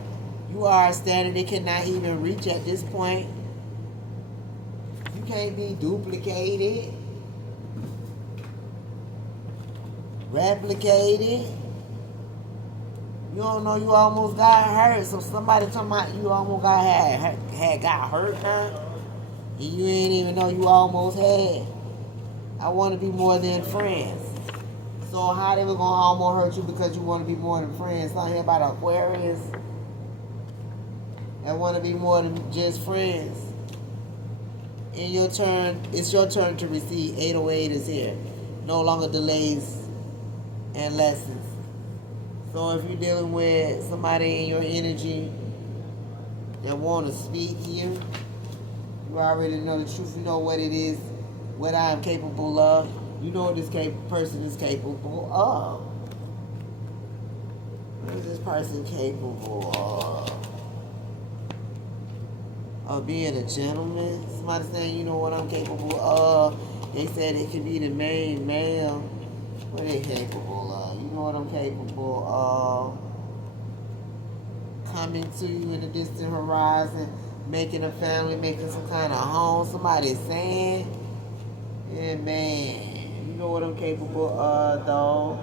You are a standard they cannot even reach at this point. You can't be duplicated, replicated. You don't know you almost got hurt. So somebody talking about you almost got hurt now. And you ain't even know you almost had. I want to be more than friends. So how they were going to almost hurt you because you want to be more than friends? Something here about Aquarius. That want to be more than just friends. In your turn, it's your turn to receive. 808 is here. No longer delays and lessons. So if you're dealing with somebody in your energy that want to speak to you, you already know the truth. You know what it is, what I am capable of. You know what this person is capable of. What is this person capable of? Of being a gentleman. Somebody saying, you know what I'm capable of. They said it could be the main male. What are they capable of? You know what I'm capable of. Coming to you in the distant horizon, making a family, making some kind of home. Somebody's saying, yeah, man. You know what I'm capable of, though.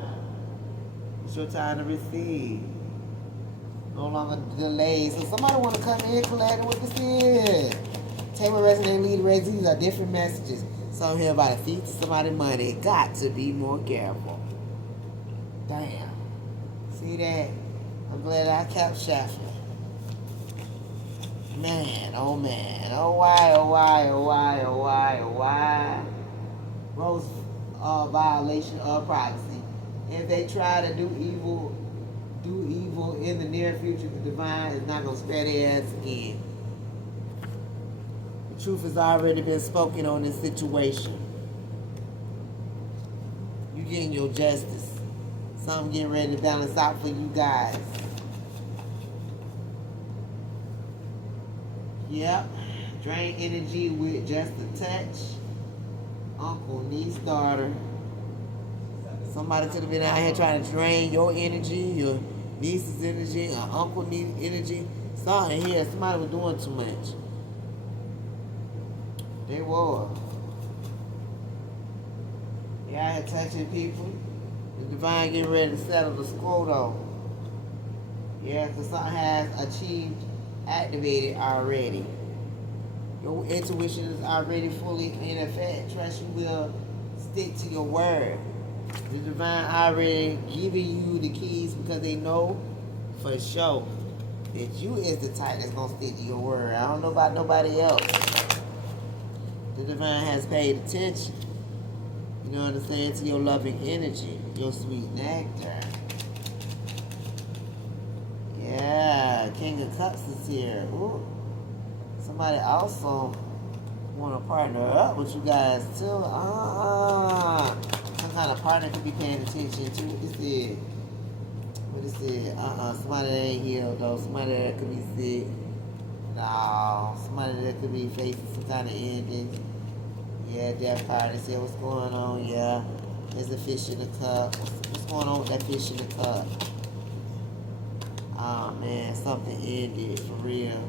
It's your time to receive. No longer delay. So somebody want to come in, collect what this is. Take my resonate, lead the rest. These are different messages. Some here about a thief to somebody money. Got to be more careful. Damn. See that? I'm glad I kept shuffling. Man, oh man. Oh why, oh why, oh why, oh why, oh why. Gross violation of privacy. If they try to do evil in the near future, the divine is not going to spare their ass again. The truth has already been spoken on this situation. You getting your justice. Something getting ready to balance out for you guys. Yep. Drain energy with just a touch. Uncle, niece, daughter. Somebody could have been out here trying to drain your energy, your niece's energy, or uncle niece energy. Something here, somebody was doing too much. They were. They out here touching people. The divine getting ready to settle the score though. Yeah, because something has achieved, activated already. Your intuition is already fully in effect. Trust you will stick to your word. The divine already giving you the keys because they know for sure that you is the type that's gonna stick to your word. I don't know about nobody else. The divine has paid attention. You know what I'm saying? To your loving energy, your sweet nectar. Yeah, King of Cups is here. Ooh. Somebody also want to partner up with you guys too. Some kind of partner could be paying attention to what this is. What is it? Somebody that ain't healed though. Somebody that could be sick. No, somebody that could be facing some kind of ending. Yeah, death card. They say what's going on. Yeah, there's a fish in the cup. What's going on with that fish in the cup? Oh man, something ended for real.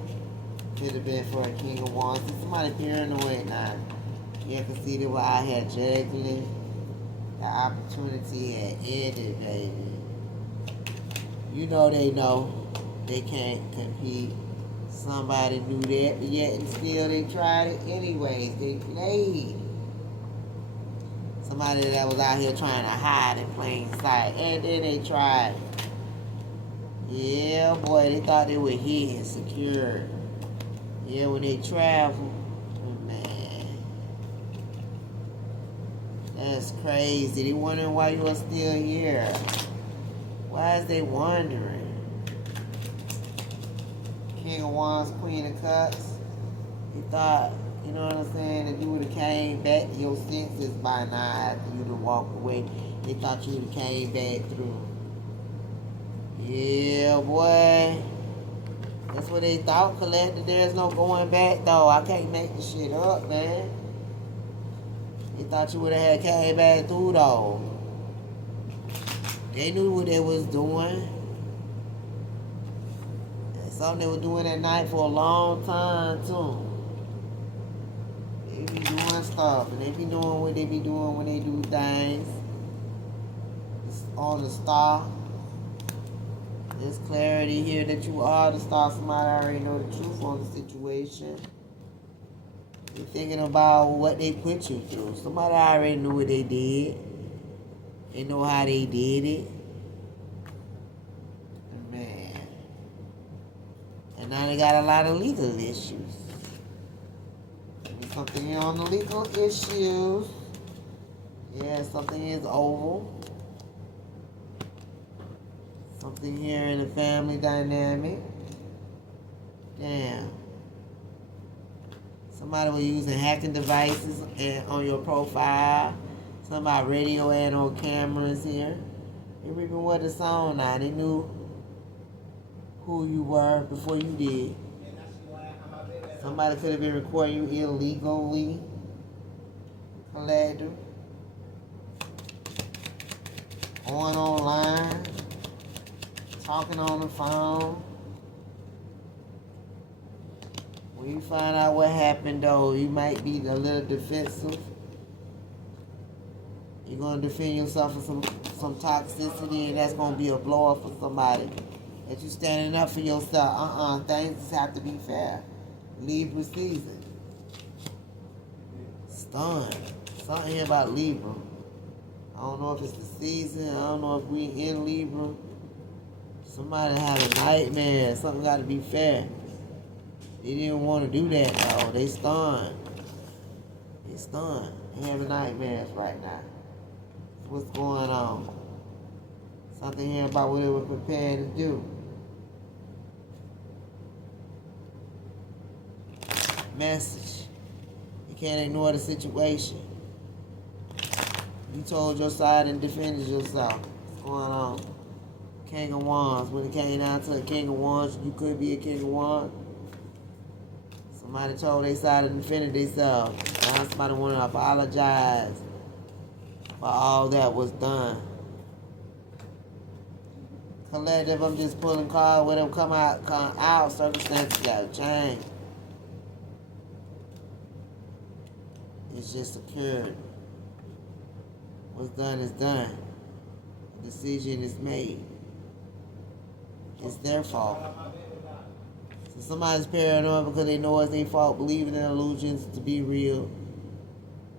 Could have been for a King of Wands. Somebody paranoid now. Yeah, because see, they were out here juggling. The opportunity had ended, baby. You know they know they can't compete. Somebody knew that, but yet and still they tried it anyways. They played. Somebody that was out here trying to hide in plain sight. And then they tried. Yeah, boy, they thought they were hidden, secure. Yeah, when they travel, man, that's crazy. They wondering why you are still here. Why is they wondering? King of Wands, Queen of Cups. He thought, you know what I'm saying, that you would have came back to your senses by now after you'd have walked away. They thought you would have came back through. Yeah, boy. That's what they thought, collected. There's no going back, though. I can't make this shit up, man. They thought you would have had came back through, though. They knew what they was doing. That's something they were doing at night for a long time, too. They be doing stuff, and they be doing what they be doing when they do things. It's on the star. There's clarity here that you are the star. Somebody already know the truth on the situation. You're thinking about what they put you through. Somebody already knew what they did. They know how they did it. Man. And now they got a lot of legal issues. There's something here on the legal issues. Yeah, something is over. Something here in the family dynamic. Damn. Somebody was using hacking devices on your profile. Somebody radio and on cameras here. They even what the song now. They knew who you were before you did. Somebody could have been recording you illegally. Collector. Going online. Talking on the phone. When you find out what happened, though, you might be a little defensive. You're going to defend yourself from some toxicity, and that's going to be a blow-up for somebody. That you standing up for yourself. Things just have to be fair. Libra season. Stunned. Something here about Libra. I don't know if it's the season. I don't know if we in Libra. Somebody had a nightmare. Something got to be fair. They didn't want to do that, though. They stunned. They stunned. They having nightmares right now. What's going on? Something here about what they were prepared to do. Message. You can't ignore the situation. You told your side and defended yourself. What's going on? King of Wands. When it came down to a King of Wands, you could be a King of Wands. Somebody told their side and defended themselves. Now somebody want to apologize for all that was done. Collective, I'm just pulling cards. When them come out, circumstances got to change. It's just occurred. What's done is done. The decision is made. It's their fault. So somebody's paranoid because they know it's their fault, believing in illusions to be real.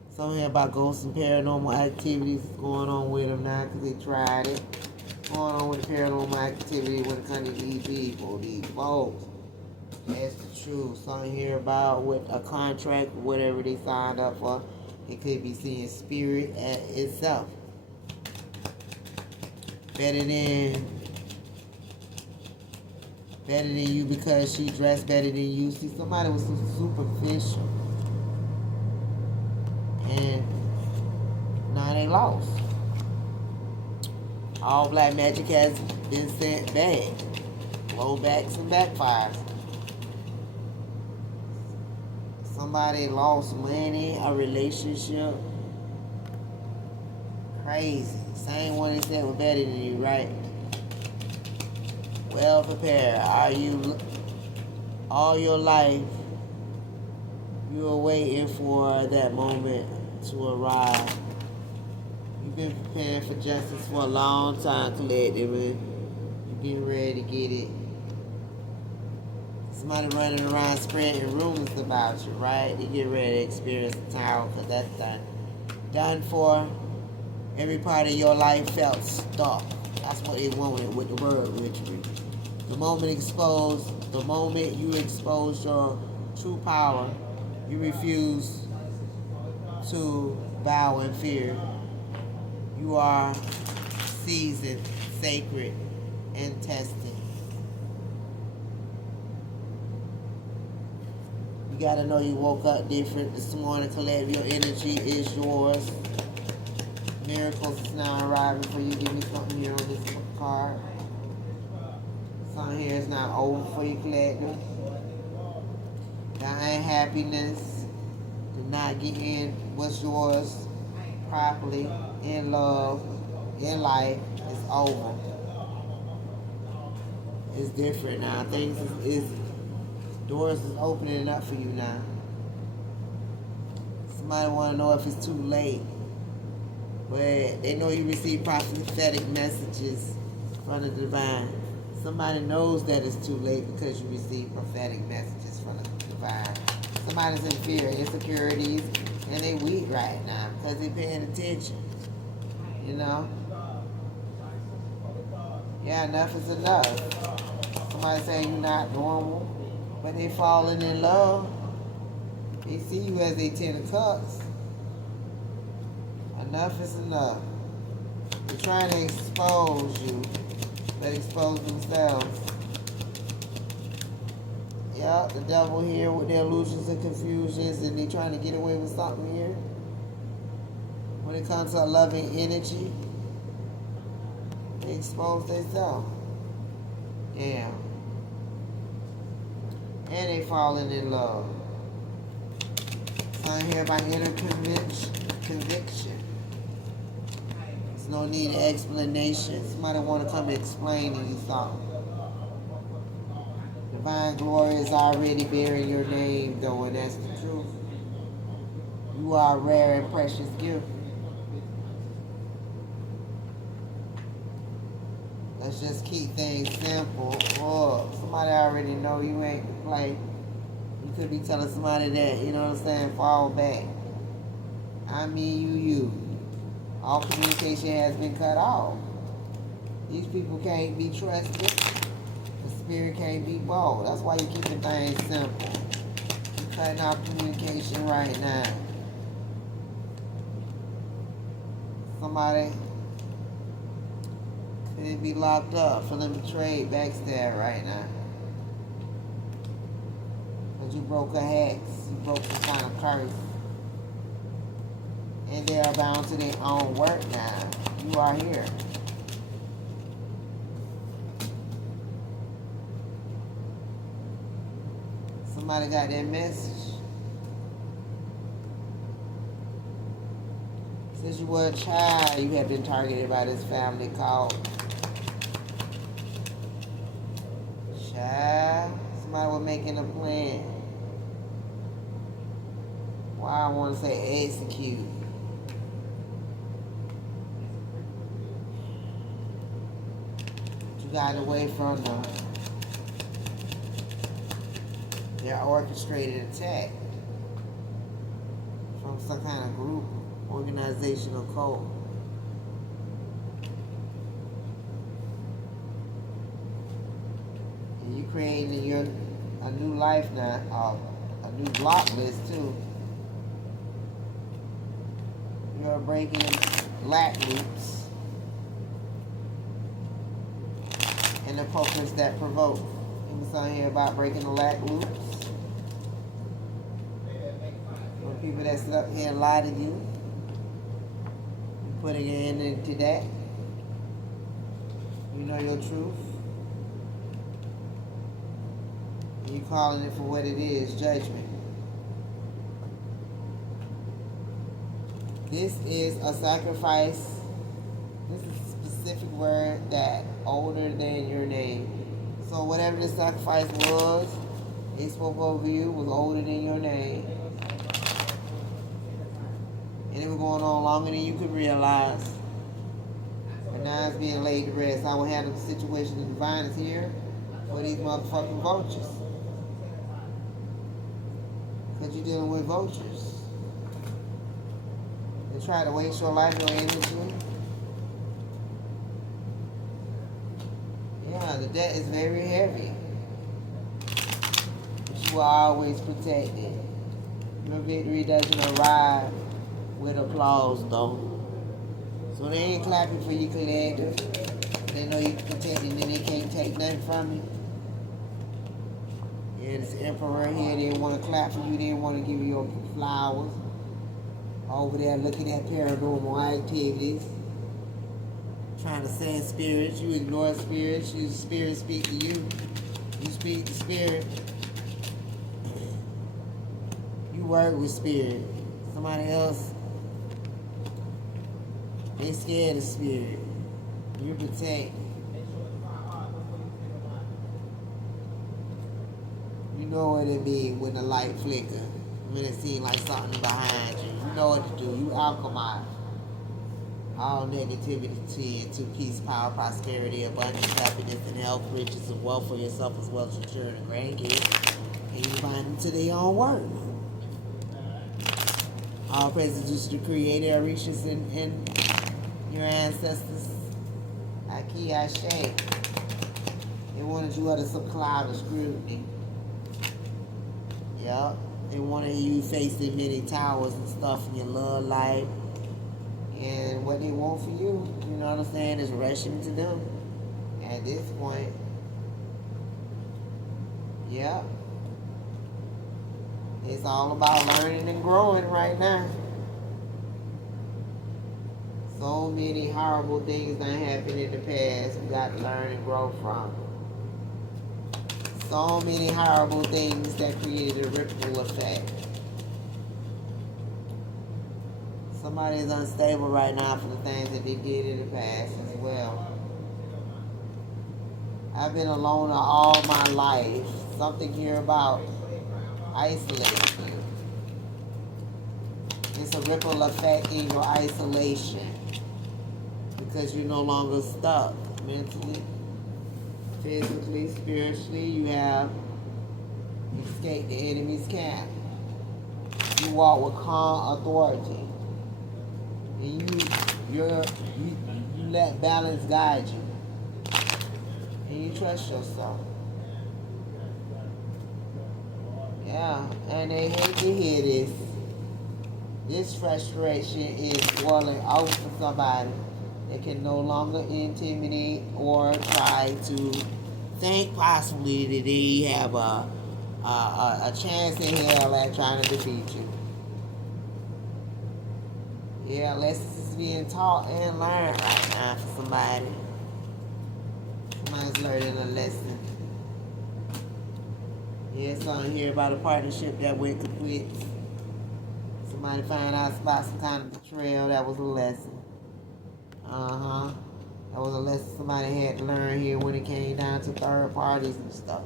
Something about ghosts and paranormal activities is going on with them now because they tried it. Going on with the paranormal activity when it comes to these people, these folks. That's the truth. Something here about with a contract, whatever they signed up for. It could be seeing spirit at itself. Better than you because she dressed better than you. See, somebody was so superficial. And now they lost. All black magic has been sent back. Blowbacks and backfires. Somebody lost money, a relationship. Crazy. Same one that said was better than you, right? Well prepared. Are you all your life you were waiting for that moment to arrive? You've been preparing for justice for a long time, collectively. You're getting ready to get it. Somebody running around spreading rumors about you, right? They get ready to experience the tower because that's done. Done for. Every part of your life felt stuck. That's what they wanted with the word witchery. The moment you expose your true power, you refuse to bow in fear. You are seasoned, sacred, and tested. You gotta know you woke up different this morning. Collect your energy is yours. Miracles is now arriving for you. Give me something here on this card. Something here is not over for you, collective. The unhappiness, the not getting what's yours properly in love, in life, is over. It's different now. Things is doors is opening up for you now. Somebody want to know if it's too late. But they know you receive prophetic messages from the divine. Somebody knows that it's too late because you receive prophetic messages from the divine. Somebody's in fear, insecurities, and they weak right now because they're paying attention. You know? Yeah, enough is enough. Somebody saying you're not normal, but they falling in love. They see you as a 10 of cups. Enough is enough. They're trying to expose you, but expose themselves. Yeah, the devil here with their illusions and confusions, and they trying to get away with something here. When it comes to a loving energy, they expose themselves. Yeah. And they falling in love. Something here about inner conviction. There's no need of explanation. Somebody want to come explain to you something. Divine glory is already bearing your name, though, and that's the truth. You are a rare and precious gift. Let's just keep things simple. Oh, somebody already know you ain't to play. You could be telling somebody that, you know what I'm saying, fall back. I mean you. All communication has been cut off. These people can't be trusted. The spirit can't be bold. That's why you're keeping things simple. You're cutting off communication right now. Somebody could be locked up, feeling betrayed, backstab right now. Because you broke a hex. You broke some kind of curse. And they are bound to their own work now. You are here. Somebody got that message. Since you were a child, you have been targeted by this family called child. Somebody was making a plan. Why I want to say execute. You got away from their orchestrated attack from some kind of group, organizational code. And you creating a new life now, a new block list too. You're breaking lack loops and the purpose that provoke. There's something here about breaking the lack loops. For people that sit up here and lie to you, putting your end into that. You know your truth. You calling it for what it is, judgment. This is a sacrifice. This is a specific word that older than your name. So whatever the sacrifice was, it spoke over you, was older than your name. And it was going on longer than you could realize. And now it's being laid to rest. I will handle the situation. The divine is here for these motherfucking vultures. Because you're dealing with vultures. They try to waste your life, your energy. Yeah, the debt is very heavy. But you are always protected. Your victory doesn't arrive with applause, though. So they ain't clapping for you, collective. They know you're protected and they can't take nothing from you. Yeah, this emperor here, they want to clap for you. They want to give you your flowers. Over there looking at paranormal activities. Trying to send spirits. You ignore spirits. You spirits speak to you. You speak to spirit. You work with spirit. Somebody else, they scared of spirit. You protect. You know what it means when the light flicker. When it seems like something behind you. You know what to do. You alchemize all negativity into peace, power, prosperity, abundance, happiness, and health, riches, and wealth for yourself as well as your children and grandkids. And you bind them to their own work. All praises to the Creator, Orishas, and your ancestors. Aki Ashe. They wanted you under some cloud of scrutiny. Yep. They wanted you facing many towers and stuff in your love life. And what they want for you, you know what I'm saying, is rushing to them at this point. Yep. It's all about learning and growing right now. So many horrible things that happened in the past we got to learn and grow from. So many horrible things that created a ripple effect. Somebody is unstable right now for the things that they did in the past as well. I've been a loner all my life. Something here about isolating you. It's a ripple effect in your isolation because you're no longer stuck mentally, physically, spiritually. You have escaped the enemy's camp. You walk with calm authority. And you let balance guide you. And you trust yourself. Yeah, and they hate to hear this. This frustration is boiling over for somebody that can no longer intimidate or try to think possibly that they have a chance in hell at trying to defeat you. Yeah, lessons is being taught and learned right now for somebody. Somebody's learning a lesson. Yeah, something here about a partnership that went to quits. Somebody find out about some kind of betrayal. That was a lesson. That was a lesson somebody had to learn here when it came down to third parties and stuff.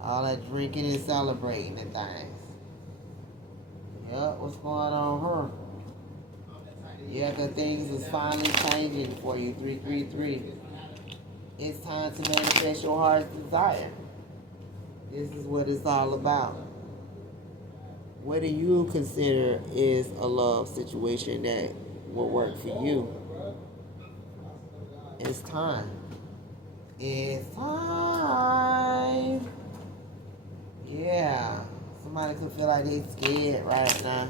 All that drinking and celebrating and things. What's going on, huh? Yeah, because things is finally changing for you, 333. It's time to manifest your heart's desire. This is what it's all about. What do you consider is a love situation that will work for you? It's time. It's time. Yeah. Somebody could feel like they scared right now.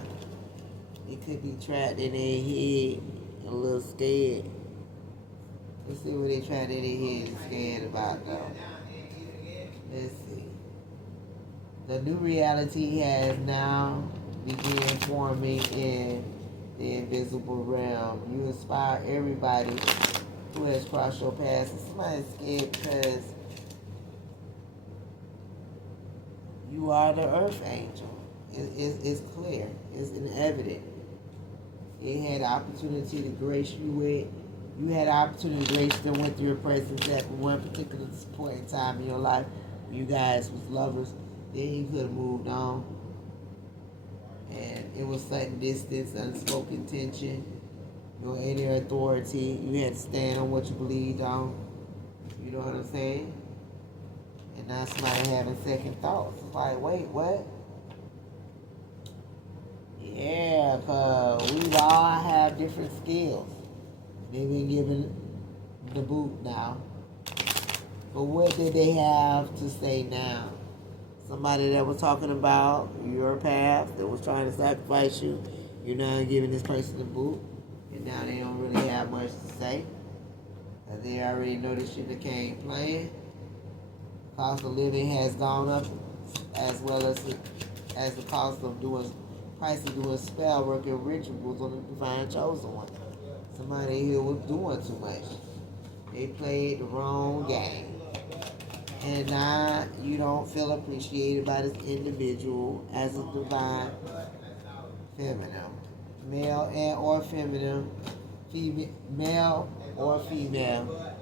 It could be trapped in their head, a little scared. Let's see what they trapped in their head and scared about though. Let's see. The new reality has now begun forming in the invisible realm. You inspire everybody who has crossed your path. Somebody's scared because you are the earth angel. It's clear. It's evident. It had the opportunity to grace you with. You had the opportunity to grace them with your presence at one particular point in time in your life. You guys was lovers. Then you could have moved on. And it was sudden distance, unspoken tension, no any authority. You had to stand on what you believed on. You know what I'm saying? And now somebody having second thoughts. It's like, wait, what? Yeah, because we all have different skills. They've been given the boot now. But what did they have to say now? Somebody that was talking about your path, that was trying to sacrifice you, you're now giving this person the boot, and now they don't really have much to say. They already know this shit became playing. Cost of living has gone up, as well as the cost of price of doing spell work and rituals on the divine chosen one. Somebody here was doing too much. They played the wrong game. And now you don't feel appreciated by this individual as a divine feminine. Male and or feminine, male or female.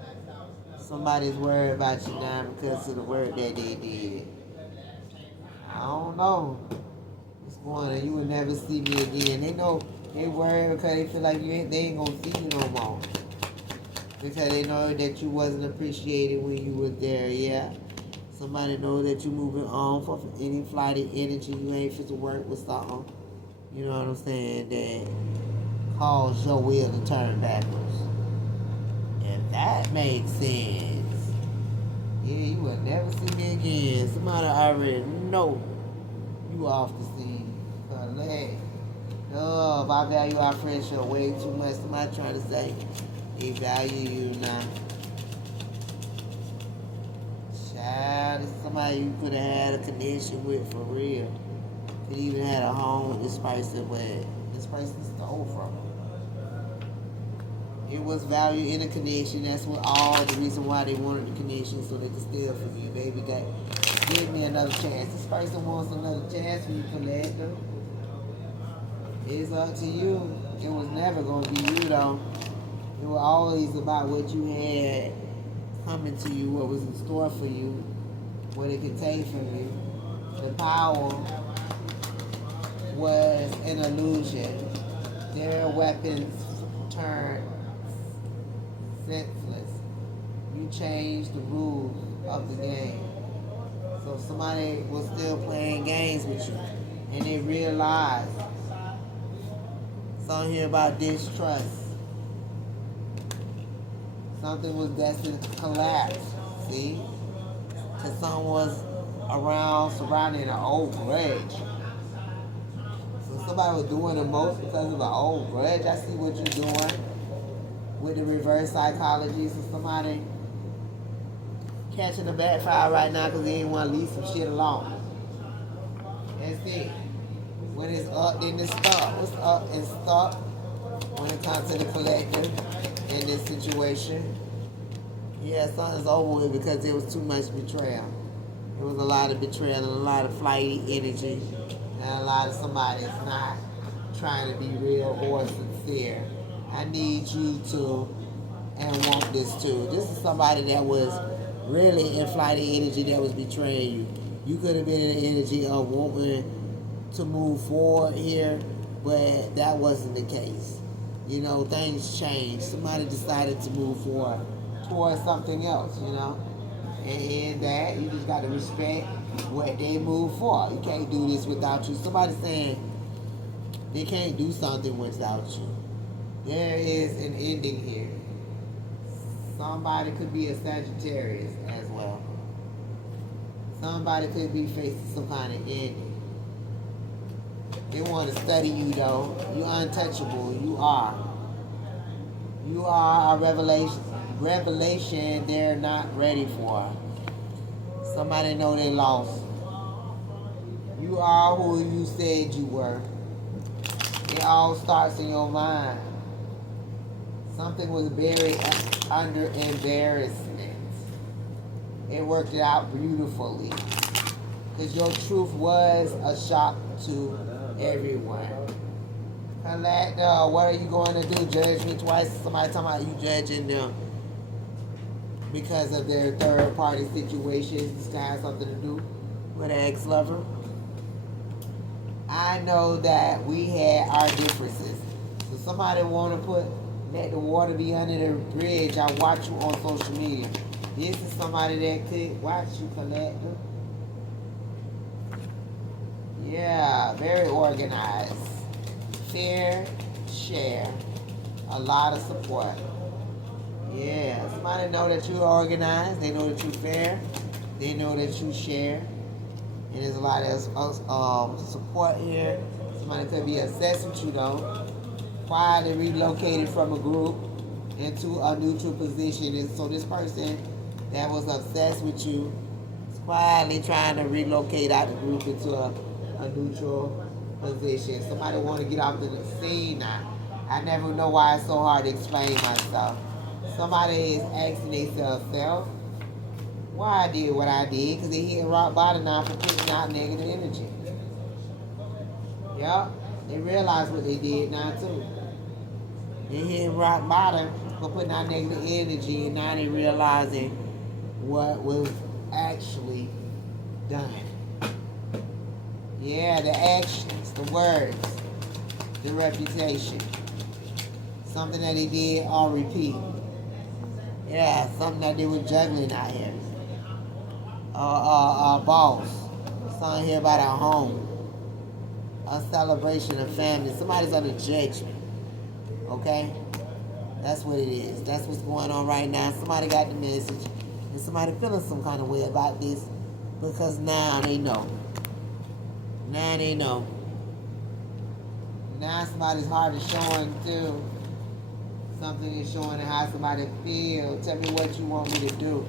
Somebody's worried about you now because of the work that they did. I don't know what's going on. You will never see me again. They know they worry because they feel like they ain't gonna see you no more. Because they know that you wasn't appreciated when you were there, yeah. Somebody know that you moving on for any flighty energy. You ain't fit to work with something. You know what I'm saying? That cause your wheel to turn backwards. And that makes sense. Yeah, you will never see me again. Somebody already know you off the scene. Cause love, I value our friendship way too much. Somebody trying to say they value you now. Child, it's somebody you could have had a connection with for real. Could even had a home with this person, but this person stole from them. It was value in a connection. That's what all the reason why they wanted the connection, so they could steal from you. Baby, give me another chance. This person wants another chance for you to let them. It's up to you. It was never going to be you, though. It was always about what you had coming to you, what was in store for you, what it could take from you. The power was an illusion. Their weapons turned senseless. You changed the rules of the game. So somebody was still playing games with you, and they realized something here about distrust. Something was destined to collapse, see? Because someone was around surrounding an old grudge. So somebody was doing the most because of an old grudge. I see what you're doing with the reverse psychology. So somebody catching the backfire right now because they didn't want to leave some shit alone. That's it. When it's up, then it's stuck. What's up and stuck when it comes to the collective in this situation? Yeah, something's over with because there was too much betrayal. There was a lot of betrayal and a lot of flighty energy, and a lot of somebody that's not trying to be real or sincere. I need you to and want this too. This is somebody that was really in flighty energy that was betraying you. You could have been in the energy of wanting to move forward here, but that wasn't the case. You know, things changed. Somebody decided to move forward towards something else, you know. And in that, you just got to respect what they move for. You can't do this without you. Somebody saying they can't do something without you. There is an ending here. Somebody could be a Sagittarius as well. Somebody could be facing some kind of ending. They want to study you though. You're untouchable. You are. You are a revelation they're not ready for. Somebody know they lost. You are who you said you were. It all starts in your mind. Something was buried under embarrassment. It worked it out beautifully. Because your truth was a shock to everyone. Collector, what are you going to do? Judge me twice? Somebody talking about you judging them because of their third party situations. This guy has something to do with an ex-lover. I know that we had our differences. So somebody want to let the water be under the bridge. I watch you on social media. This is somebody that could watch you, Collector. Yeah, very organized. Fair, share. A lot of support. Yeah, somebody know that you're organized. They know that you're fair. They know that you share. And there's a lot of support here. Somebody could be obsessed with you though. Quietly relocated from a group into a neutral position. And so this person that was obsessed with you is quietly trying to relocate out the group into a neutral position. Somebody want to get off the scene now. I never know why it's so hard to explain myself. Somebody is asking themselves, why I did what I did, because they hit rock bottom now for putting out negative energy. Yep, they realize what they did now too. They hit rock bottom for putting out negative energy, and now they realizing what was actually done. Yeah, the actions, the words, the reputation. Something that they did on repeat. Yeah, something that they were juggling out here. A boss. Something here about a home. A celebration of family. Somebody's under judgment. Okay? That's what it is. That's what's going on right now. Somebody got the message. And somebody feeling some kind of way about this. Because now they know. Now they know. Now somebody's heart is showing too. Something is showing how somebody feels. Tell me what you want me to do.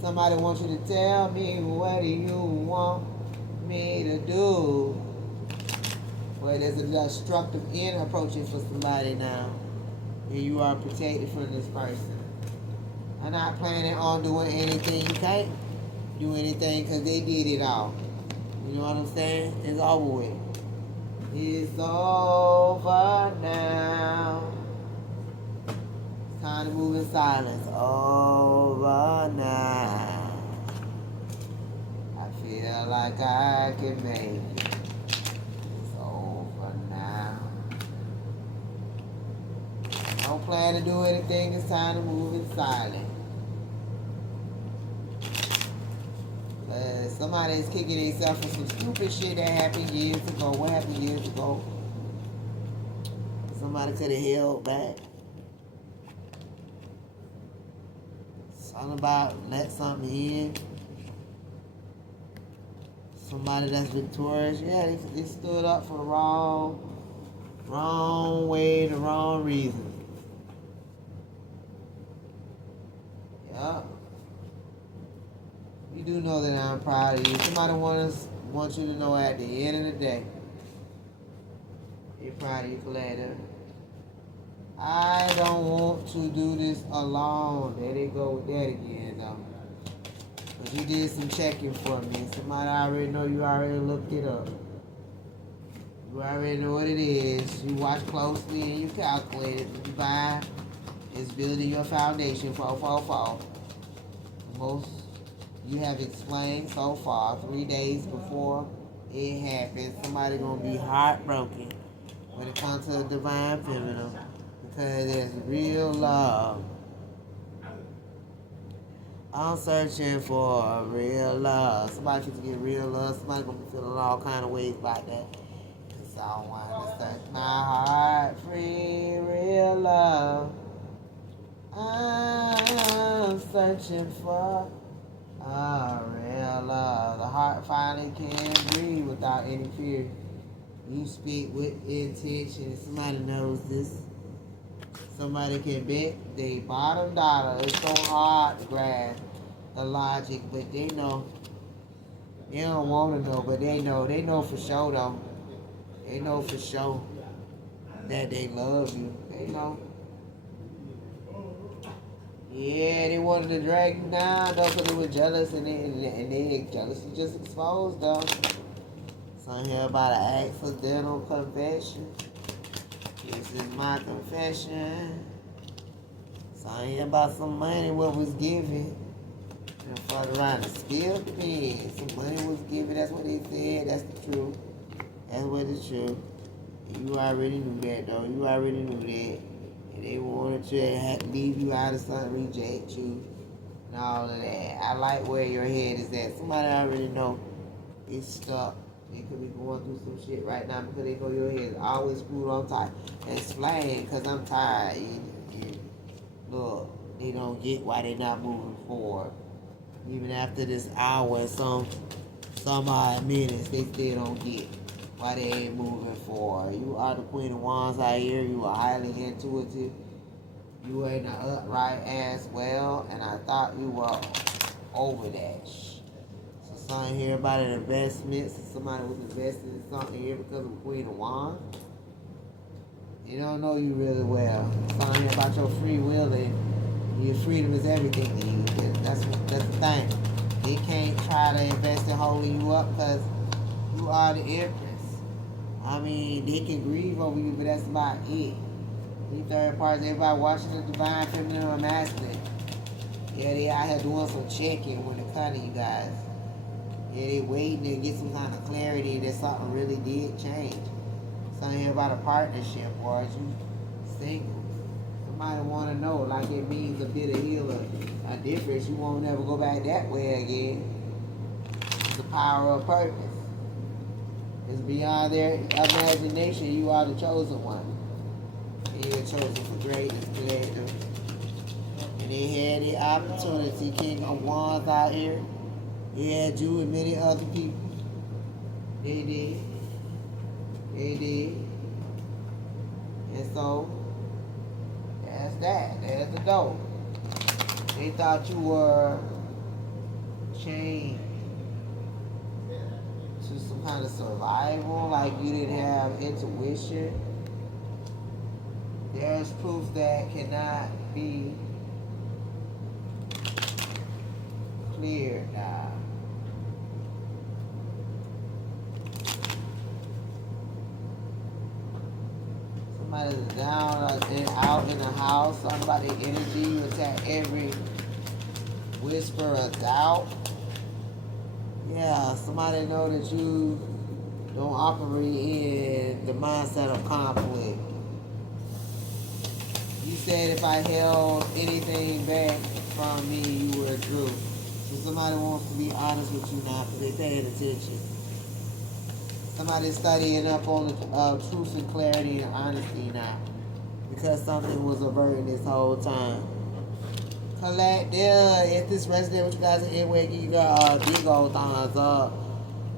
Somebody wants you to tell me what do you want me to do. Well, there's a destructive end approaching for somebody now. And you are protected from this person. I'm not planning on doing anything. You can't do anything because they did it all. You know what I'm saying? It's over with. It's over now. It's time to move in silence. Over now. I feel like I can make it. It's over now. Don't plan to do anything. It's time to move in silence. Somebody is kicking themselves for some stupid shit that happened years ago. What happened years ago? Somebody could have held back. Something about let something in. Somebody that's victorious. Yeah, they stood up for the wrong way, the wrong reason. Yup. You do know that I'm proud of you. Somebody wants you to know at the end of the day, you're proud of you, Collector. I don't want to do this alone. There they go with that again, though. But you did some checking for me. Somebody already know you already looked it up. You already know what it is. You watch closely and you calculate it. You buy is building your foundation for. Most you have explained so far, 3 days before it happens. Somebody gonna be heartbroken when it comes to the divine feminine, because it's real love. I'm searching for real love. Somebody needs to get real love. Somebody gonna be feeling all kind of ways about that. Cause I wanna set my heart free, real love. I'm searching for real love. The heart finally can breathe without any fear. You speak with intention. Somebody knows this. Somebody can bet they bottom dollar. It's so hard to grasp the logic, but they know. They don't want to know, but they know. They know for sure, though. They know for sure that they love you. They know. Yeah, they wanted to drag you down, though, because they were jealous, and they jealousy just exposed, though. Something here about an accidental confession. This is my confession. Something here about some money what was given. And further around the spill the pen. Some money was given, that's what they said, that's the truth. That's what the truth. You already knew that, though. You already knew that. And they wanted to leave you out of something, reject you, and all of that. I like where your head is at. Somebody already know it's stuck. They could be going through some shit right now because they know your head is always screwed on tight. Explain, because I'm tired. And look, they don't get why they not moving forward. Even after this hour and some odd minutes, they still don't get why they ain't moving forward. You are the Queen of Wands out here. You are highly intuitive. You are in the upright as well. And I thought you were over that. So something here about an investment. So somebody was investing in something here because of Queen of Wands. You don't know you really well. Something here about your free will and your freedom is everything to you. That's the thing. They can't try to invest in holding you up because you are the empress. I mean, they can grieve over you, but that's about it. These third parties, everybody watching the divine feminine or masculine. Yeah, they out here doing some checking when it comes to you guys. Yeah, they waiting to get some kind of clarity that something really did change. Something here about a partnership, or is you single. Somebody want to know, like it means a bit of healing, a difference. You won't never go back that way again. It's the power of purpose. It's beyond their imagination. You are the chosen one. And you're chosen for greatness, collective. And they had the opportunity, King of Wands out here. He had you and many other people. They did. They did. And so, that's that. There's the door. They thought you were chained to some kind of survival, like you didn't have intuition. There's proof that cannot be cleared now. Somebody's down and out in the house. Somebody's energy, you attack every whisper of doubt. Yeah, somebody know that you don't operate in the mindset of conflict. You said if I held anything back from me, you were true. So somebody wants to be honest with you now because they're paying attention. Somebody's studying up on the truth and clarity and honesty now because something was averted this whole time. Collective, if this resonates with you guys in any way, give you got big old thumbs up.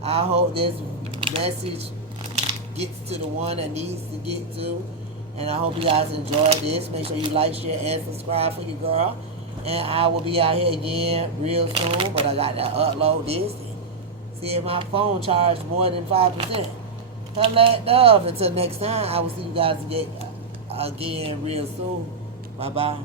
I hope this message gets to the one that needs to get to. And I hope you guys enjoyed this. Make sure you like, share, and subscribe for your girl. And I will be out here again real soon. But I got to upload this and see if my phone charged more than 5%. Collective. Until next time, I will see you guys again real soon. Bye-bye.